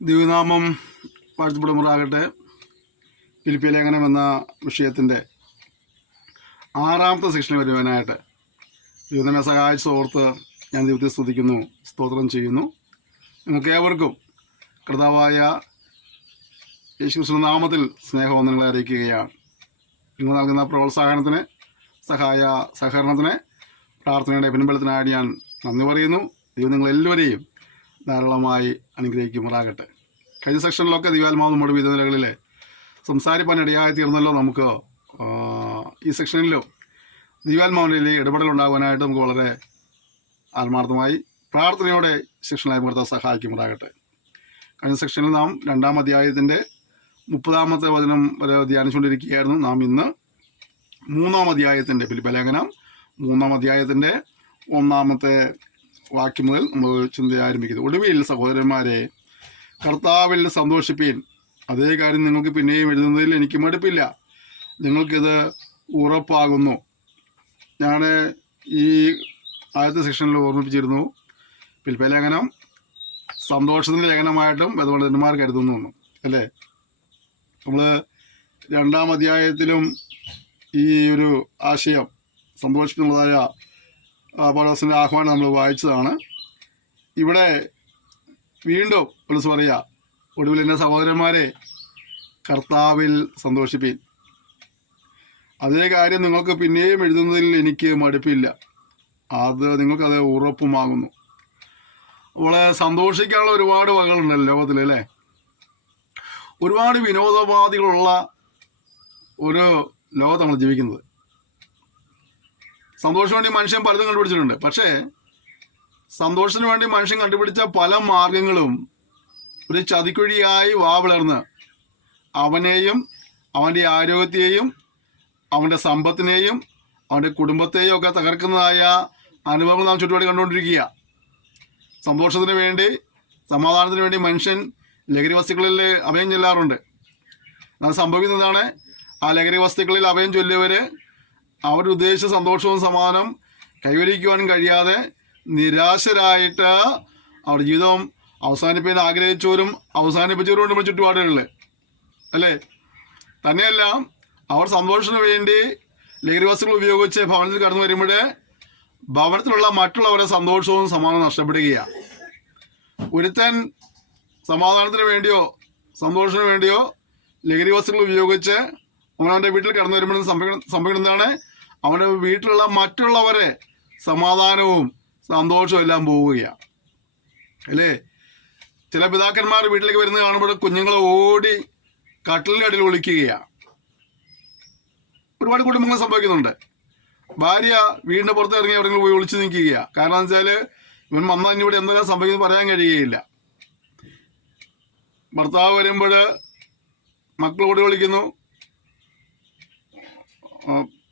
ദിവ്യനാമം വാഴ്ത്തപ്പെടുമാറാകട്ടെ. ഫിലിപ്പിയ ലേഖനം എന്ന വിഷയത്തിൻ്റെ 6ാമത്തെ സെക്ഷനിൽ വരുവാനായിട്ട് ദൈവത്തിനെ സഹായിച്ച് ഓർത്ത് ഞാൻ ദൈവത്തെ സ്തുതിക്കുന്നു, സ്തോത്രം ചെയ്യുന്നു. നിങ്ങൾക്ക് ഏവർക്കും കർത്താവായ യേശുക്രിസ്തുവിന്റെ നാമത്തിൽ സ്നേഹവന്ദനങ്ങളെ അറിയിക്കുകയാണ്. നിങ്ങൾ നൽകുന്ന പ്രോത്സാഹനത്തിന്, സഹകരണത്തിന്, പ്രാർത്ഥനയുടെ പിൻബലത്തിനായി ഞാൻ നന്ദി പറയുന്നു. ദൈവം നിങ്ങളെല്ലാവരെയും ധാരാളമായി അനുഗ്രഹിക്കുമാറാകട്ടെ. കഴിഞ്ഞ സെക്ഷനിലൊക്കെ ദിവ്യാത്മാവ് നമ്മുടെ വിവിധ നിലകളിൽ സംസാരിപ്പാൻ ഇടയായി തീർന്നല്ലോ. നമുക്ക് ഈ സെക്ഷനിലും ദിവ്യാത്മാവിൻ്റെ ഇടപെടലുണ്ടാകുവാനായിട്ട് നമുക്ക് വളരെ ആത്മാർത്ഥമായി പ്രാർത്ഥനയോടെ സെക്ഷനായി പുറത്താൻ സഹായിക്കുമാറാകട്ടെ. കഴിഞ്ഞ സെക്ഷനിൽ നാം 2-ാം അധ്യായത്തിൻ്റെ 30-ാമത്തെ വചനം വരെ ധ്യാനിച്ചുകൊണ്ടിരിക്കുകയായിരുന്നു. നാം ഇന്ന് 3-ാം അധ്യായത്തിൻ്റെ ഫിലിപ്പിയ ലേഖനം 3-ാം അധ്യായത്തിൻ്റെ 1-ാമത്തെ വാക്യം മുതൽ നമ്മൾ ചിന്ത ആരംഭിക്കുന്നു. ഒടുവിൽ സഹോദരന്മാരെ, കർത്താവിൽ സന്തോഷിപ്പീൻ. അതേ കാര്യം നിങ്ങൾക്ക് പിന്നെയും എഴുതുന്നതിൽ എനിക്ക് മടുപ്പില്ല. നിങ്ങൾക്കിത് ഉറപ്പാകുന്നു. ഞാൻ ഈ ആദ്യത്തെ സെക്ഷനിൽ ഓർമ്മിപ്പിച്ചിരുന്നു, ഫിലിപ്പിയ ലേഖനം സന്തോഷത്തിൻ്റെ ലേഖനമായിട്ടും വേദപണ്ഡിതന്മാർ കരുതുന്നു അല്ലേ. നമ്മൾ 2-ാം അധ്യായത്തിലും ഈ ഒരു ആശയം സന്തോഷിപ്പിക്കുന്നതായ പൗലോസിൻ്റെ ആഹ്വാനം നമ്മൾ വായിച്ചതാണ്. ഇവിടെ വീണ്ടും പൗലോസ് പറയുക, ഒടുവിൽ എൻ്റെ സഹോദരന്മാരെ, കർത്താവിൽ സന്തോഷിപ്പീൻ. അതേ കാര്യം നിങ്ങൾക്ക് പിന്നെയും എഴുതുന്നതിൽ എനിക്ക് മടുപ്പില്ല. നിങ്ങൾക്കത് ഉറപ്പുമാകുന്നു. അപ്പോൾ സന്തോഷിക്കാനുള്ള ഒരുപാട് വകകളുണ്ടല്ലോ ലോകത്തിൽ അല്ലേ. ഒരുപാട് വിനോദോപാധികളുള്ള ഒരു ലോകത്ത് നമ്മൾ ജീവിക്കുന്നത്. സന്തോഷത്തിന് വേണ്ടി മനുഷ്യൻ പലതും കണ്ടുപിടിച്ചിട്ടുണ്ട്. പക്ഷേ സന്തോഷത്തിന് വേണ്ടി മനുഷ്യൻ കണ്ടുപിടിച്ച പല മാർഗങ്ങളും ഒരു ചതിക്കുഴിയായി വാവിളർന്ന് അവനെയും അവൻ്റെ ആരോഗ്യത്തെയും അവൻ്റെ സമ്പത്തിനെയും അവൻ്റെ കുടുംബത്തെയും ഒക്കെ തകർക്കുന്നതായ അനുഭവങ്ങൾ നാം ചുറ്റുപാട് കണ്ടുകൊണ്ടിരിക്കുക. സന്തോഷത്തിന് വേണ്ടി, സമാധാനത്തിന് വേണ്ടി മനുഷ്യൻ ലഹരി വസ്തുക്കളിൽ അഭയം ചൊല്ലാറുണ്ട്. അത് സംഭവിക്കുന്നതാണ്, ആ ലഹരി വസ്തുക്കളിൽ അഭയം ചൊല്ലിയവർ അവരുദ്ദേശിച്ച സന്തോഷവും സമാധാനം കൈവരിക്കുവാനും കഴിയാതെ നിരാശരായിട്ട് അവരുടെ ജീവിതം അവസാനിപ്പിക്കാൻ ആഗ്രഹിച്ചവരും അവസാനിപ്പിച്ചവരും നമ്മുടെ ചുറ്റുപാടുകളിൽ അല്ലേ. തന്നെയല്ല, അവർ സന്തോഷത്തിന് വേണ്ടി ലഹരി വസ്തുക്കൾ ഉപയോഗിച്ച് ഭവനത്തിൽ കടന്നു വരുമ്പോൾ ഭവനത്തിലുള്ള മറ്റുള്ളവരുടെ സന്തോഷവും സമാധാനം നഷ്ടപ്പെടുകയാണ്. ഒരുത്തൻ സമാധാനത്തിന് വേണ്ടിയോ സന്തോഷത്തിന് വേണ്ടിയോ ലഹരി വസ്തുക്കൾ ഉപയോഗിച്ച് അവനവൻ്റെ വീട്ടിൽ കടന്നു വരുമ്പോൾ സംഭവിക്കുന്നതാണ്, അവൻ്റെ വീട്ടിലുള്ള മറ്റുള്ളവരെ സമാധാനവും സന്തോഷവും എല്ലാം പോവുകയാണ് അല്ലേ. ചില പിതാക്കന്മാർ വീട്ടിലേക്ക് വരുന്നത് കാണുമ്പോൾ കുഞ്ഞുങ്ങളെ ഓടി കട്ടിലിൻ്റെ അടിയിൽ ഒളിക്കുകയാണ്. ഒരുപാട് കുടുംബങ്ങൾ സംഭവിക്കുന്നുണ്ട്. ഭാര്യ വീടിൻ്റെ പുറത്ത് ഇറങ്ങി എവിടെയെങ്കിലും പോയി ഒളിച്ചു നിൽക്കുകയാണ്. കാരണം എന്ന് വെച്ചാൽ ഇവൻ വന്നാൽ ഇവിടെ എന്തെല്ലാം സംഭവിക്കുന്നത് പറയാൻ കഴിയുകയില്ല. ഭർത്താവ് വരുമ്പോൾ മക്കൾ ഓടി വിളിക്കുന്നു,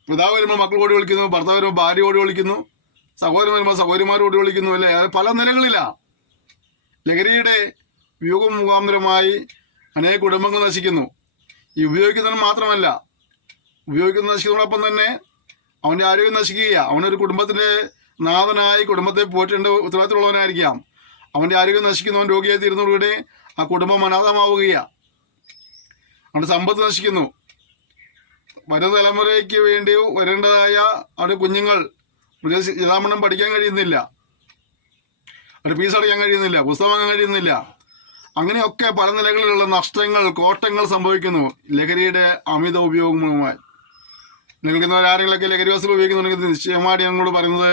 പിതാവ് വരുമ്പോൾ മക്കൾ ഓടി വിളിക്കുന്നു, ഭർത്താവ് വരുമ്പോൾ ഭാര്യ ഓടി വിളിക്കുന്നു, സഹോദരൻ വരുമ്പോൾ സഹോദരിമാർ ഓടി വിളിക്കുന്നു അല്ലേ. പല നിലകളിലാണ്. ലഹരിയുടെ ഉപയോഗം മുഖാന്തരമായി അനേക കുടുംബങ്ങൾ നശിക്കുന്നു. ഈ ഉപയോഗിക്കുന്നതിന് മാത്രമല്ല, ഉപയോഗിക്കുന്ന നശിക്കുന്നതോടൊപ്പം തന്നെ അവൻ്റെ ആരോഗ്യം നശിക്കുകയാണ്. അവനൊരു കുടുംബത്തിൻ്റെ നാഥനായി കുടുംബത്തെ പോറ്റേണ്ട ഉത്തരവാദിത്തമുള്ളവനായിരിക്കാം. അവൻ്റെ ആരോഗ്യം നശിക്കുന്നവൻ രോഗിയായി തീരുന്നതോടുകൂടി ആ കുടുംബം അനാഥമാവുകയാണ്. അവൻ്റെ സമ്പത്ത് നശിക്കുന്നു. വരും തലമുറയ്ക്ക് വേണ്ടി വരേണ്ടതായ അവരുടെ കുഞ്ഞുങ്ങൾ യഥാമണ്ണം പഠിക്കാൻ കഴിയുന്നില്ല, അവരുടെ ഫീസ് അടയ്ക്കാൻ കഴിയുന്നില്ല, പുസ്തകം വാങ്ങാൻ കഴിയുന്നില്ല. അങ്ങനെയൊക്കെ പല നിലകളിലുള്ള നഷ്ടങ്ങൾ, കോട്ടങ്ങൾ സംഭവിക്കുന്നു ലഹരിയുടെ അമിത ഉപയോഗവുമായി. നിൽക്കുന്നവരാരെങ്കിലൊക്കെ ലഹരി വസ്തുക്കൾ ഉപയോഗിക്കുന്നുണ്ടെങ്കിൽ നിശ്ചയമായിട്ട് ഞങ്ങളോട് പറയുന്നത്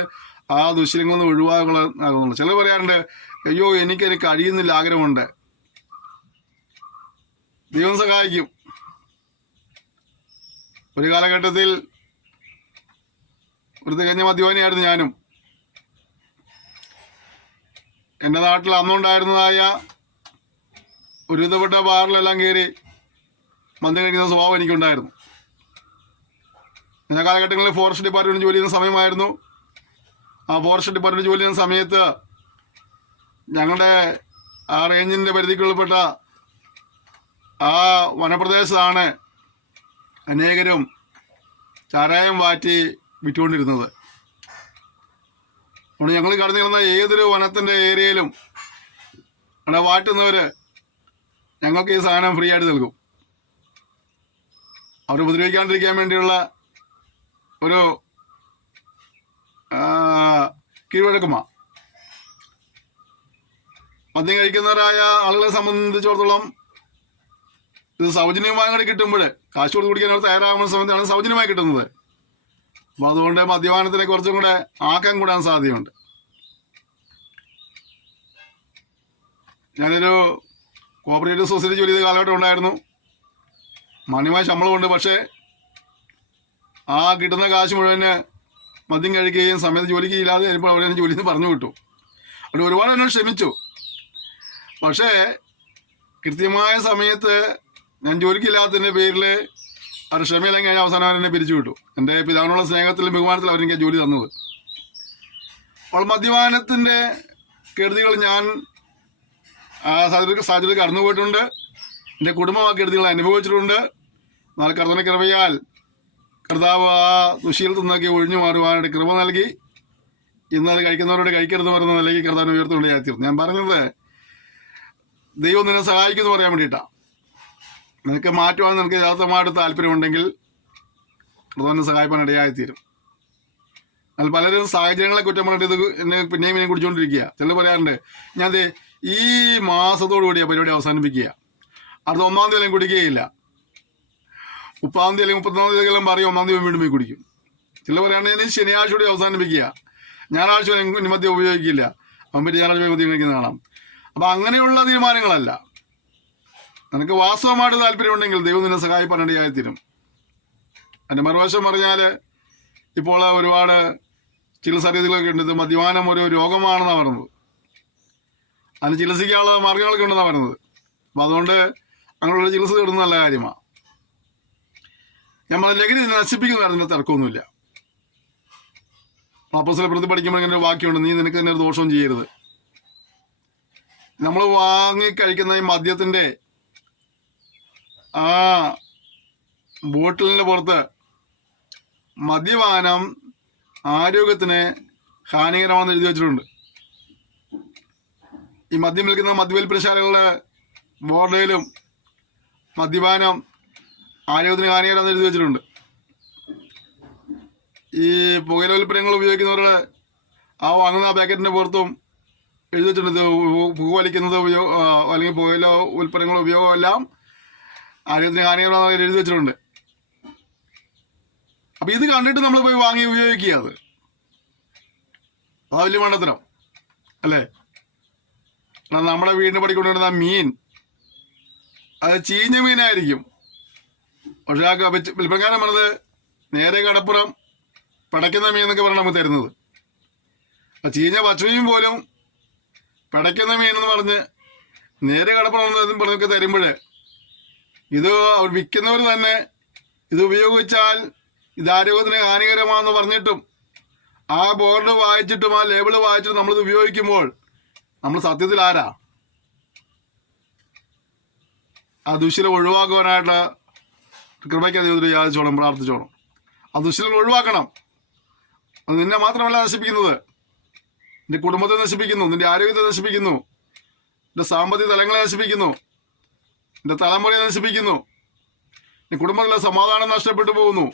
ആ ദുശ്ശീലങ്ങളിൽ നിന്ന് ഒഴിവാകുന്നുള്ളൂ. ചിലർ പറയാറുണ്ട്, അയ്യോ എനിക്കതിന് കഴിയുന്നില്ല, ആഗ്രഹമുണ്ട്. ദൈവം സഹായിക്കും. ഒരു കാലഘട്ടത്തിൽ ഒരു തികഞ്ഞ മദ്യപാനിയായിരുന്നു ഞാനും. എൻ്റെ നാട്ടിൽ അന്നുണ്ടായിരുന്നതായ ഒരു വിധപ്പെട്ട ബാറിലെല്ലാം കയറി മദ്യം കഴിക്കുന്ന സ്വഭാവം എനിക്കുണ്ടായിരുന്നു. ഞാൻ കാലഘട്ടങ്ങളിൽ ഫോറസ്റ്റ് ഡിപ്പാർട്ട്മെൻറ്റ് ജോലി ചെയ്യുന്ന സമയമായിരുന്നു. ആ ഫോറസ്റ്റ് ഡിപ്പാർട്ട്മെൻറ്റ് ജോലി ചെയ്യുന്ന സമയത്ത് ഞങ്ങളുടെ ആ റേഞ്ചിൻ്റെ പരിധിക്കുള്ളിൽപ്പെട്ട ആ വനപ്രദേശത്താണ് അനേകരും ചാരായം വാറ്റി വിറ്റുകൊണ്ടിരുന്നത്. അതുകൊണ്ട് ഞങ്ങൾ കടന്നു ചെന്ന ഏതൊരു വനത്തിൻ്റെ ഏരിയയിലും അവിടെ വാറ്റുന്നവർ ഞങ്ങൾക്ക് ഈ സാധനം ഫ്രീ ആയിട്ട് നൽകും. അവർ ഉപദ്രവിക്കാണ്ടിരിക്കാൻ വേണ്ടിയുള്ള ഒരു കീഴ്വഴക്കമാണ്. മദ്യം കഴിക്കുന്നവരായ ആളുകളെ സംബന്ധിച്ചിടത്തോളം ഇത് സൗജന്യമായി കൂടെ കിട്ടുമ്പോൾ കാശ് കൊടുത്ത് കുടിക്കാൻ അവർ തയ്യാറാകുന്ന സമയത്താണ് സൗജന്യമായി കിട്ടുന്നത്. അപ്പോൾ അതുകൊണ്ട് മദ്യപാനത്തിനെ കുറച്ചും കൂടെ ആക്കം കൂടാൻ സാധ്യതയുണ്ട്. ഞാനൊരു കോപ്പറേറ്റീവ് സൊസൈറ്റി ജോലി ചെയ്ത കാലഘട്ടം ഉണ്ടായിരുന്നു. മാന്യമായ ശമ്പളമുണ്ട്. പക്ഷേ ആ കിട്ടുന്ന കാശ് മുഴുവന് മദ്യം കഴിക്കുകയും സമയത്ത് ജോലിക്ക് ഇല്ലാതെ ഇപ്പോൾ അവിടെ ജോലിയിൽ നിന്ന് പറഞ്ഞു വിട്ടു. അവിടെ ഒരുപാട് എന്നോട് ക്ഷമിച്ചു. പക്ഷേ കൃത്യമായ സമയത്ത് ഞാൻ ജോലിക്കില്ലാത്തതിൻ്റെ പേരിൽ അവർ ക്ഷമയില്ലെങ്കിൽ കഴിഞ്ഞ അവസാനം അവരെന്നെ പിരിച്ചു വിട്ടു. എൻ്റെ പിതാവിനുള്ള സ്നേഹത്തിലും ബഹുമാനത്തിലും അവരെനിക്ക് ജോലി തന്നത്. അപ്പോൾ മദ്യപാനത്തിൻ്റെ കെടുതികൾ ഞാൻ സാഹചര്യത്തിൽ കടന്നു പോയിട്ടുണ്ട്. എൻ്റെ കുടുംബം ആ കെടുതികൾ അനുഭവിച്ചിട്ടുണ്ട്. എന്നാൽ കർത്താവിൻ്റെ കൃപയാൽ കർത്താവ് ആ ദുശീലത്തിൽ നിന്നൊക്കെ ഒഴിഞ്ഞു മാറുവാനായിട്ട് കൃപ നൽകി. ഇന്നത് കഴിക്കുന്നവരോട് കഴിക്കരുത് പറയുന്ന നിലയ്ക്ക് കർത്താവിനെ ഉയർത്തുകൊണ്ടേയായിരുന്നു. ഞാൻ പറഞ്ഞത് ദൈവം നിന്നെ സഹായിക്കുമെന്ന് പറയാൻ വേണ്ടിയിട്ടാണ്. നിനക്ക് മാറ്റുവാൻ നിനക്ക് യഥാർത്ഥമായിട്ട് താല്പര്യമുണ്ടെങ്കിൽ കർത്താവിനെ സഹായിക്കാൻ ഇടയായിത്തീരും. എന്നാൽ പലരും സാഹചര്യങ്ങളെ കുറ്റം പറഞ്ഞിട്ട് ഇത് എന്നെ പിന്നെയും കുടിച്ചുകൊണ്ടിരിക്കുക. ചിലർ പറയാറുണ്ട്, ഞാൻ ഈ മാസത്തോടുകൂടി ആ പരിപാടി അവസാനിപ്പിക്കുക, അടുത്ത 1-ാം തീയതി അല്ലെങ്കിൽ കുടിക്കുകയില്ല, 30-ാം തീയതി അല്ലെങ്കിൽ 31-ാം തീയതി എല്ലാം പറയും 1-ാം തീയതി വീണ്ടും പോയി കുടിക്കും. ചില പറയാണ്ട് ഞാൻ ശനിയാഴ്ച കൂടി അവസാനിപ്പിക്കുക, ഞായറാഴ്ച മദ്യം ഉപയോഗിക്കില്ല, അവൻ പറ്റി ഞായറാഴ്ച മദ്യം കഴിക്കുന്ന കാണാം. അപ്പം അങ്ങനെയുള്ള തീരുമാനങ്ങളല്ല. നിനക്ക് വാസ്തവമായിട്ട് താല്പര്യമുണ്ടെങ്കിൽ ദൈവം നിന്നെ സഹായിപ്പാനിടയായിത്തീരും. എൻ്റെ മറുവശം പറഞ്ഞാൽ ഇപ്പോൾ ഒരുപാട് ചികിത്സാ രീതികളൊക്കെ ഉണ്ട്. ഇത് മദ്യപാനം ഒരു രോഗമാണെന്നാണ് പറയുന്നത്. അതിന് ചികിത്സിക്കാനുള്ള മാർഗങ്ങളൊക്കെ ഉണ്ടെന്നാണ് പറയുന്നത്. അപ്പം അതുകൊണ്ട് അങ്ങനെയുള്ള ചികിത്സ കിട്ടുന്ന നല്ല കാര്യമാണ്. ഞാൻ ലഹരി നിന്നെ നശിപ്പിക്കുന്ന കാര്യത്തിൽ തർക്കമൊന്നുമില്ല. അപ്പോസ്തല പ്രവൃത്തി പഠിക്കുമ്പോൾ ഇങ്ങനെ ഒരു വാക്യമുണ്ട്, നീ നിനക്ക് തന്നെ ഒരു ദോഷവും ചെയ്യരുത്. നമ്മൾ വാങ്ങിക്കഴിക്കുന്ന ഈ മദ്യത്തിൻ്റെ ആ ബോട്ടിലിൻ്റെ പുറത്ത് മദ്യപാനം ആരോഗ്യത്തിന് ഹാനികരമാണെന്ന് എഴുതി വെച്ചിട്ടുണ്ട്. ഈ മദ്യം വിൽക്കുന്ന മദ്യവിൽപ്പനശാലകളുടെ ബോർഡിലും മദ്യപാനം ആരോഗ്യത്തിന് ഹാനികരമാണെന്ന് എഴുതി വെച്ചിട്ടുണ്ട്. ഈ പുകയില ഉൽപ്പന്നങ്ങൾ ഉപയോഗിക്കുന്നവരുടെ ആ വാങ്ങുന്ന പാക്കറ്റിൻ്റെ പുറത്തും എഴുതി വെച്ചിട്ടുണ്ട്, പുക വലിക്കുന്നത് അല്ലെങ്കിൽ പുകയില ഉൽപ്പന്നങ്ങളുടെ ഉപയോഗമെല്ലാം ആരോഗ്യത്തിന് ഹാനികരമാണെന്ന് എഴുതി വെച്ചിട്ടുണ്ട്. അപ്പം ഇത് കണ്ടിട്ട് നമ്മൾ പോയി വാങ്ങി ഉപയോഗിക്കുക, അത് വലിയ മണ്ടത്തരം അല്ലേ? നമ്മുടെ വീടിന് പടിക്കൊണ്ടുവരുന്ന മീൻ അത് ചീഞ്ഞ മീനായിരിക്കും. പക്ഷെ ആ വിൽപ്പനക്കാരൻ പറഞ്ഞത് നേരെ കടപ്പുറം പിടയ്ക്കുന്ന മീൻ എന്നൊക്കെ പറഞ്ഞാൽ നമുക്ക് തരുന്നത്. ചീഞ്ഞ പച്ചമീൻ പോലും പിടയ്ക്കുന്ന മീൻ എന്ന് പറഞ്ഞ് നേരെ കടപ്പുറം പറഞ്ഞൊക്കെ തരുമ്പോൾ ഇത് അവർ വിൽക്കുന്നവർ തന്നെ ഇത് ഉപയോഗിച്ചാൽ ഇത് ആരോഗ്യത്തിന് ഹാനികരമാണെന്ന് പറഞ്ഞിട്ടും ആ ബോർഡ് വായിച്ചിട്ടും ആ ലേബിൾ വായിച്ചിട്ടും നമ്മളിത് ഉപയോഗിക്കുമ്പോൾ നമ്മൾ സത്യത്തിൽ ആരാ? ആ ദുശ്ശീലം ഒഴിവാക്കുവാനായിട്ട് കൃപയ്ക്ക് ദൈവത്തിൽ യാചിച്ചോണം, പ്രാർത്ഥിച്ചോണം. ആ ദുശ്ശീലം ഒഴിവാക്കണം. അത് നിന്നെ മാത്രമല്ല നശിപ്പിക്കുന്നത്, നിന്റെ കുടുംബത്തെ നശിപ്പിക്കുന്നു, നിന്റെ ആരോഗ്യത്തെ നശിപ്പിക്കുന്നു, നിന്റെ സാമ്പത്തിക തലങ്ങളെ നശിപ്പിക്കുന്നു, നിന്റെ തലമുറയെ നശിപ്പിക്കുന്നു, നിന്റെ കുടുംബത്തിലെ സമാധാനം നഷ്ടപ്പെട്ടു പോകുന്നു.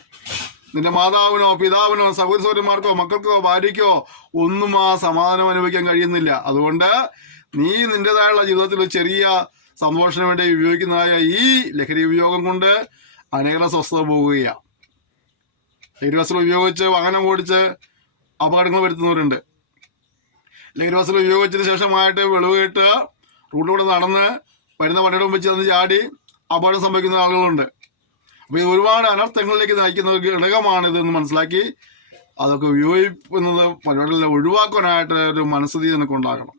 നിന്റെ മാതാവിനോ പിതാവിനോ സഹോദരന്മാർക്കോ മക്കൾക്കോ ഭാര്യയ്ക്കോ ഒന്നും ആ സമാധാനം അനുഭവിക്കാൻ കഴിയുന്നില്ല. അതുകൊണ്ട് നീ നിന്റേതായുള്ള ജീവിതത്തിൽ ഒരു ചെറിയ സന്തോഷത്തിന് വേണ്ടി ഉപയോഗിക്കുന്നതായ ഈ ലഹരി ഉപയോഗം കൊണ്ട് അനേകം സ്വസ്ഥത പോകുകയാണ്. ലഹരി വസ്തുക്കൾ ഉപയോഗിച്ച് വാഹനം ഓടിച്ച് അപകടങ്ങൾ വരുത്തുന്നവരുണ്ട്. ലഹരി വസ്തുക്കൾ ഉപയോഗിച്ചതിന് ശേഷമായിട്ട് വെളിവ് കേട്ട് റൂട്ടിലൂടെ നടന്ന് വരുന്ന വണ്ടിയുടെ വെച്ച് തന്ന് ചാടി അപകടം സംഭവിക്കുന്ന ആളുകളുണ്ട്. അപ്പോൾ ഇത് ഒരുപാട് അനർത്ഥങ്ങളിലേക്ക് നയിക്കുന്ന ഒരു ഘടകമാണിതെന്ന് മനസ്സിലാക്കി അതൊക്കെ ഉപയോഗിക്കുന്നത് പരിപാടികളിൽ ഒഴിവാക്കാനായിട്ട് ഒരു മനസ്ഥിതി നിനക്ക് ഉണ്ടാകണം.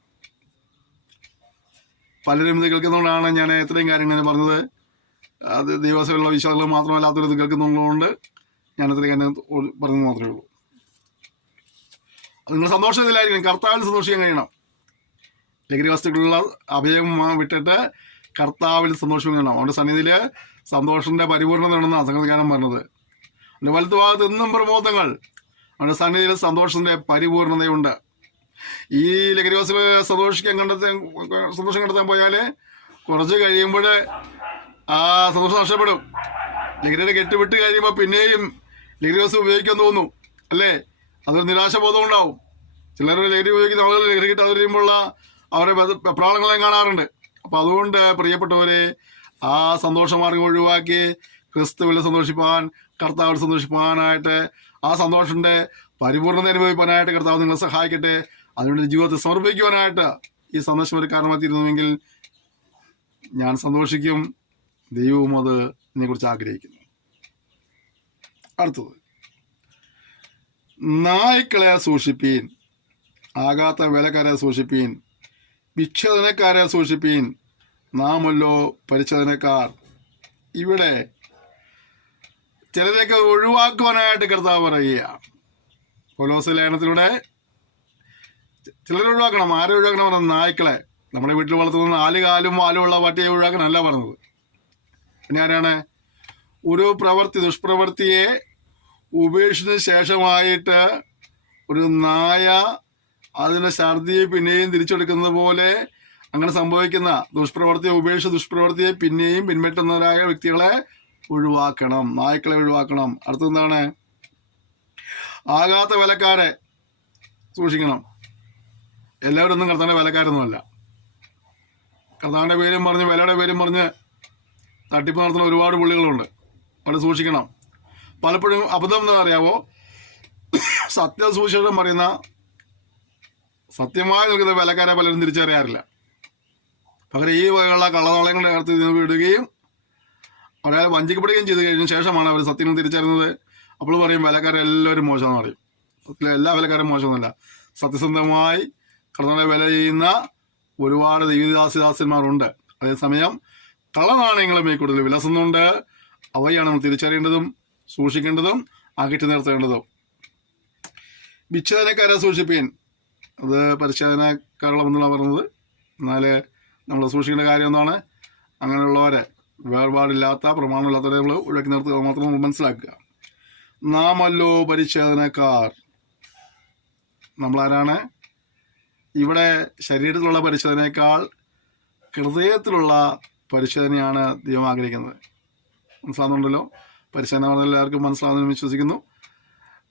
പലരും ഇത് കേൾക്കുന്നതുകൊണ്ടാണ് ഞാൻ എത്രയും കാര്യങ്ങൾ പറഞ്ഞത്. അത് ദൈവസഭയിലുള്ള വിശ്വാസികൾ മാത്രമല്ലാത്തവർ ഇത് കേൾക്കുന്നതുകൊണ്ട് ഞാൻ എത്രയും കാര്യം പറഞ്ഞത് മാത്രമേ ഉള്ളൂ. നിങ്ങൾ സന്തോഷത്തിലായിരിക്കണം, കർത്താവിൽ സന്തോഷിക്കാൻ കഴിയണം. ലഹരി വസ്തുക്കളുള്ള അഭയം വിട്ടിട്ട് കർത്താവിൽ സന്തോഷം കഴിയണം. അവൻ്റെ സന്നിധിയിൽ സന്തോഷത്തിൻ്റെ പരിപൂർണത ഉണ്ടെന്നാണ് സംഗതികാരം പറഞ്ഞത്. അവൻ്റെ വലത്ത് ഭാഗത്ത് എന്നും പ്രമോദങ്ങൾ, അവൻ്റെ സന്നിധിയിൽ സന്തോഷത്തിൻ്റെ പരിപൂർണതയുണ്ട്. ഈ ലഹരി വസ്തുക്കൾ സന്തോഷം കണ്ടെത്താൻ പോയാൽ കുറച്ച് കഴിയുമ്പോൾ ആ സന്തോഷം നഷ്ടപ്പെടും. ലഹരിയുടെ കെട്ടുവിട്ട് കഴിയുമ്പോൾ പിന്നെയും ലഹരി വസ്തു ഉപയോഗിക്കാൻ തോന്നും, അല്ലേ? അതൊരു നിരാശബോധം ഉണ്ടാവും. ചിലർ ലഹരി ഉപയോഗിക്കുന്ന ആളുകൾ ലഹരി കിട്ടാതെ കഴിയുമ്പോഴുള്ള അവരെ വെപ്രാളങ്ങളെ കാണാറുണ്ട്. അപ്പം അതുകൊണ്ട് പ്രിയപ്പെട്ടവരെ, ആ സന്തോഷമാർഗം ഒഴിവാക്കി ക്രിസ്തുവിൽ സന്തോഷിപ്പാൻ, കർത്താവിൽ സന്തോഷിപ്പാനായിട്ട്, ആ സന്തോഷത്തിന്റെ പരിപൂർണത അനുഭവിക്കാനായിട്ട് കർത്താവ് നിങ്ങളെ സഹായിക്കട്ടെ. അതിനുവേണ്ടി ജീവിതത്തെ സമർപ്പിക്കുവാനായിട്ട് ഈ സന്ദേശം ഒരു കാരണമായി തീരുന്നുവെങ്കിൽ ഞാൻ സന്തോഷിക്കും. ദൈവവും അത് ഇതിനെക്കുറിച്ച് ആഗ്രഹിക്കുന്നു. അടുത്തത്, നായ്ക്കളെ സൂക്ഷിപ്പീൻ, ആകാത്ത വേലക്കാരെ സൂക്ഷിപ്പീൻ, വിച്ഛേദനക്കാരെ സൂക്ഷിപ്പീൻ, നാമല്ലോ പരിച്ഛേദനക്കാർ. ഇവിടെ ചിലരൊക്കെ ഒഴിവാക്കുവാനായിട്ട് കർത്താവ് പറയുക. പൗലോസ് ലേഖനത്തിലൂടെ ചിലരെ ഒഴിവാക്കണം. ആരെ ഒഴിവാക്കണം പറഞ്ഞത്? നായ്ക്കളെ. നമ്മുടെ വീട്ടിൽ വളർത്തുന്ന 4 കാലും വാലുമുള്ള പട്ടിയെ ഒഴിവാക്കാനല്ല പറഞ്ഞത്. പിന്നെ ആരാണ്? ഒരു ദുഷ്പ്രവൃത്തിയെ ഉപേക്ഷിച്ചതിന് ശേഷമായിട്ട് ഒരു നായ അതിൻ്റെ ഛർദിയെ പിന്നെയും തിരിച്ചെടുക്കുന്നത് പോലെ അങ്ങനെ സംഭവിക്കുന്ന ദുഷ്പ്രവൃത്തിയെ പിന്നെയും പിൻപറ്റുന്നവരായ വ്യക്തികളെ ഒഴിവാക്കണം, നായ്ക്കളെ ഒഴിവാക്കണം. അടുത്തെന്താണ്? ആകാത്ത വിലക്കാരെ സൂക്ഷിക്കണം. എല്ലാവരും ഒന്നും കർത്താവിൻ്റെ വിലക്കാരൊന്നുമല്ല. കർത്താവിൻ്റെ പേരും പറഞ്ഞ് വിലയുടെ പേരും പറഞ്ഞ് തട്ടിപ്പ് നടത്തുന്ന ഒരുപാട് പുള്ളികളുണ്ട്. അവിടെ സൂക്ഷിക്കണം. പലപ്പോഴും അബദ്ധം എന്താ അറിയാവോ? സത്യസുവിശേഷം പറയുന്ന സത്യമായി നിൽക്കുന്ന വിലക്കാരെ പലരും തിരിച്ചറിയാറില്ല. പകരം ഈ വകയുള്ള കള്ളനാളങ്ങളുടെ കാര്യത്തിൽ വിടുകയും അവരെ വഞ്ചിക്കപ്പെടുകയും ചെയ്ത് കഴിഞ്ഞ ശേഷമാണ് അവർ സത്യം തിരിച്ചറിയുന്നത്. അപ്പോൾ പറയും വിലക്കാരെല്ലാവരും മോശമെന്ന് പറയും. സത്യത്തിലെ എല്ലാ വിലക്കാരും മോശമൊന്നുമല്ല. സത്യസന്ധമായി കർത്താവിനെ വില ചെയ്യുന്ന ഒരുപാട് ദൈവദാസന്മാരുണ്ട്. അതേസമയം കള്ളനാണയങ്ങളെ മേൽക്കൂടുതൽ വിലസുന്നുണ്ട്. അവയാണ് നമ്മൾ തിരിച്ചറിയേണ്ടതും സൂക്ഷിക്കേണ്ടതും അകറ്റി നിർത്തേണ്ടതും. വിച്ഛേദനക്കാരെ സൂക്ഷിപ്പീൻ, അത് പരിച്ഛേദനക്കാരുള്ള പറഞ്ഞത്. എന്നാൽ നമ്മൾ സൂക്ഷിക്കേണ്ട കാര്യം എന്താണ്? അങ്ങനെയുള്ളവരെ, വേർപാടില്ലാത്ത പ്രമാണമില്ലാത്തവരെ നമ്മൾ ഒഴിവാക്കി നിർത്തുക മാത്രം നമ്മൾ മനസ്സിലാക്കുക. നാമല്ലോ പരിച്ഛേദനക്കാർ. നമ്മളാരാണ്? ഇവിടെ ശരീരത്തിലുള്ള പരിശോധനയേക്കാൾ ഹൃദയത്തിലുള്ള പരിശോധനയാണ് ദൈവം ആഗ്രഹിക്കുന്നത്. മനസ്സിലാകുന്നുണ്ടല്ലോ? പരിശോധന പറഞ്ഞാൽ എല്ലാവർക്കും മനസ്സിലാകുമെന്ന് വിശ്വസിക്കുന്നു.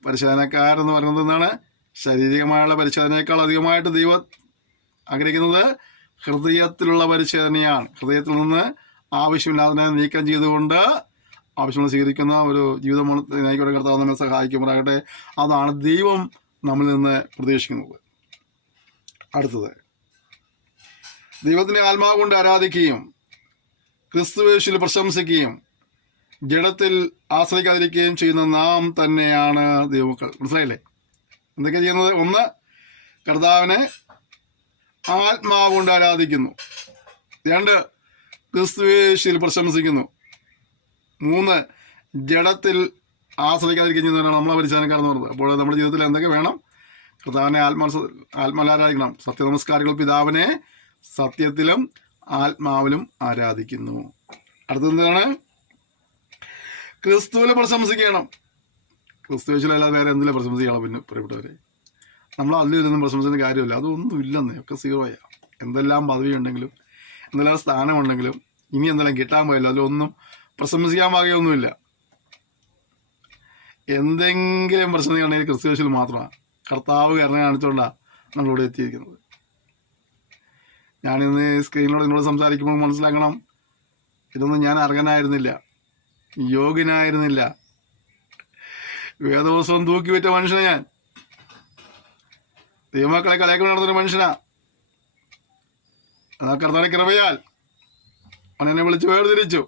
പരിശോധനക്കാരെന്ന് പറയുന്നത് എന്താണ്? ശാരീരികമായുള്ള പരിശോധനയേക്കാൾ അധികമായിട്ട് ദൈവം ആഗ്രഹിക്കുന്നത് ഹൃദയത്തിലുള്ള പരിശോധനയാണ്. ഹൃദയത്തിൽ നിന്ന് ആവശ്യമില്ലാതെ നീക്കം ചെയ്തുകൊണ്ട് ആവശ്യമുള്ള സ്വീകരിക്കുന്ന ഒരു ജീവിതം നയിക്കൂടെ കർത്താവ് നമ്മെ സഹായിക്കുമ്പോഴാകട്ടെ. അതാണ് ദൈവം നമ്മളിൽ നിന്ന് പ്രതീക്ഷിക്കുന്നത്. അടുത്തത്, ദൈവത്തിന്റെ ആത്മാവ് കൊണ്ട് ആരാധിക്കുകയും ക്രിസ്തുവേശുവിൽ പ്രശംസിക്കുകയും ജഡത്തിൽ ആശ്രയിക്കാതിരിക്കുകയും ചെയ്യുന്ന നാം തന്നെയാണ് ദൈവമക്കൾ. മനസ്സിലായില്ലേ? എന്തൊക്കെയാണ് ചെയ്യുന്നത്? 1, കർത്താവിനെ ആത്മാവ് കൊണ്ട് ആരാധിക്കുന്നു. 2, ക്രിസ്തുവേശുവിൽ പ്രശംസിക്കുന്നു. 3, ജഡത്തിൽ ആശ്രയിക്കാതിരിക്കുകയും ചെയ്യുന്നവരാണ് നമ്മളെ പരിശോധനക്കാരെന്ന് പറഞ്ഞത്. അപ്പോൾ നമ്മുടെ ജീവിതത്തിൽ എന്തൊക്കെ വേണം? കർത്താവിനെ ആത്മാവിൽ ആരാധിക്കണം. സത്യനമസ്കാരികൾ പിതാവിനെ സത്യത്തിലും ആത്മാവിലും ആരാധിക്കുന്നു. അടുത്തെന്താണ്? ക്രിസ്തുവിനെ പ്രശംസിക്കണം. ക്രിസ്തുവേശുവിലല്ലാതെ വേറെ എന്തിലും പ്രശംസിക്കണം. പിന്നെ പ്രിയപ്പെട്ടവരെ, നമ്മൾ അതിലൊന്നും പ്രശംസിക്കുന്ന കാര്യമില്ല. അതൊന്നും ഇല്ലെന്നേ, ഒക്കെ സീറോയാ. എന്തെല്ലാം പദവി ഉണ്ടെങ്കിലും എന്തെല്ലാം സ്ഥാനമുണ്ടെങ്കിലും ഇനി എന്തെല്ലാം കിട്ടാൻ പോയല്ലോ, അതിലൊന്നും പ്രശംസിക്കാൻ വകയൊന്നുമില്ല. എന്തെങ്കിലും പ്രശംസിക്കണമെങ്കിൽ ക്രിസ്തുവേശുവിൽ മാത്രമാണ്. കർത്താവ് കരുണ കാണിച്ചുകൊണ്ടാണ് നമ്മളിവിടെ എത്തിയിരിക്കുന്നത്. ഞാനിന്ന് സ്ക്രീനിലൂടെ നിങ്ങളോട് സംസാരിക്കുമ്പോൾ മനസ്സിലാക്കണം, ഇതൊന്നും ഞാൻ അർഹനായിരുന്നില്ല, യോഗ്യനായിരുന്നില്ല. വേദവസ്വം തൂക്കി വെച്ച മനുഷ്യനാ ഞാൻ. ദൈവമക്കളെ കളയാക്കി നടന്നൊരു മനുഷ്യനാ. ആ കർത്താവിന്റെ കൃപയാൽ അവൻ എന്നെ വിളിച്ച് വേർതിരിച്ചു.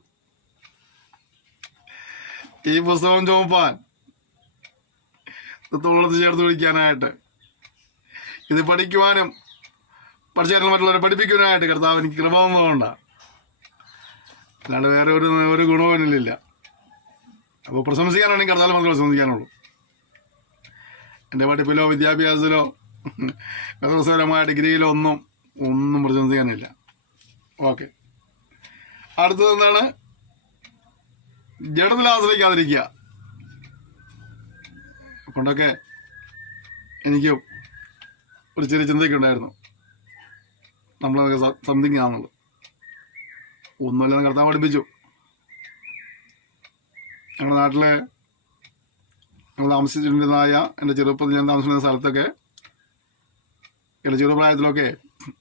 ഈ പുസ്തകം ചുമപ്പാൻ, തോളത്ത് ചേർത്ത് പിടിക്കാനായിട്ട്, ഇത് പഠിക്കുവാനും പഠിച്ചാലും മറ്റുള്ളവരെ പഠിപ്പിക്കുവാനായിട്ട് കർത്താവ് എനിക്ക് കൃപ വന്നതുകൊണ്ടാണ്. അല്ലാണ്ട് വേറെ ഒരു ഗുണവും എന്നിലില്ല. അപ്പോൾ പ്രശംസിക്കാനാണെങ്കിൽ കർത്താവ് മാത്രമേ പ്രശംസിക്കാനുള്ളൂ. എൻ്റെ പഠിപ്പിലോ വിദ്യാഭ്യാസത്തിലോ വ്യവസായപരമായ ഡിഗ്രിയിലോ ഒന്നും പ്രശംസിക്കാനില്ല. ഓക്കെ, അടുത്തത് എന്താണ്? ജഡത്തിൽ ആശ്രയിക്കാതിരിക്കുക. പണ്ടൊക്കെ എനിക്ക് ഒരു ചെറിയ ചിന്തയൊക്കെ ഉണ്ടായിരുന്നു, നമ്മളതൊക്കെ സംതിങ് ആണെന്നുള്ളത്. ഒന്നുമില്ലെന്ന് കർത്താവ് പഠിപ്പിച്ചു. ഞങ്ങളുടെ നാട്ടിൽ ഞങ്ങൾ താമസിച്ചിട്ടുണ്ടായ എൻ്റെ ചെറുപ്പത്തിൽ ഞാൻ താമസിക്കുന്ന സ്ഥലത്തൊക്കെ എൻ്റെ ചെറുപ്രായത്തിലൊക്കെ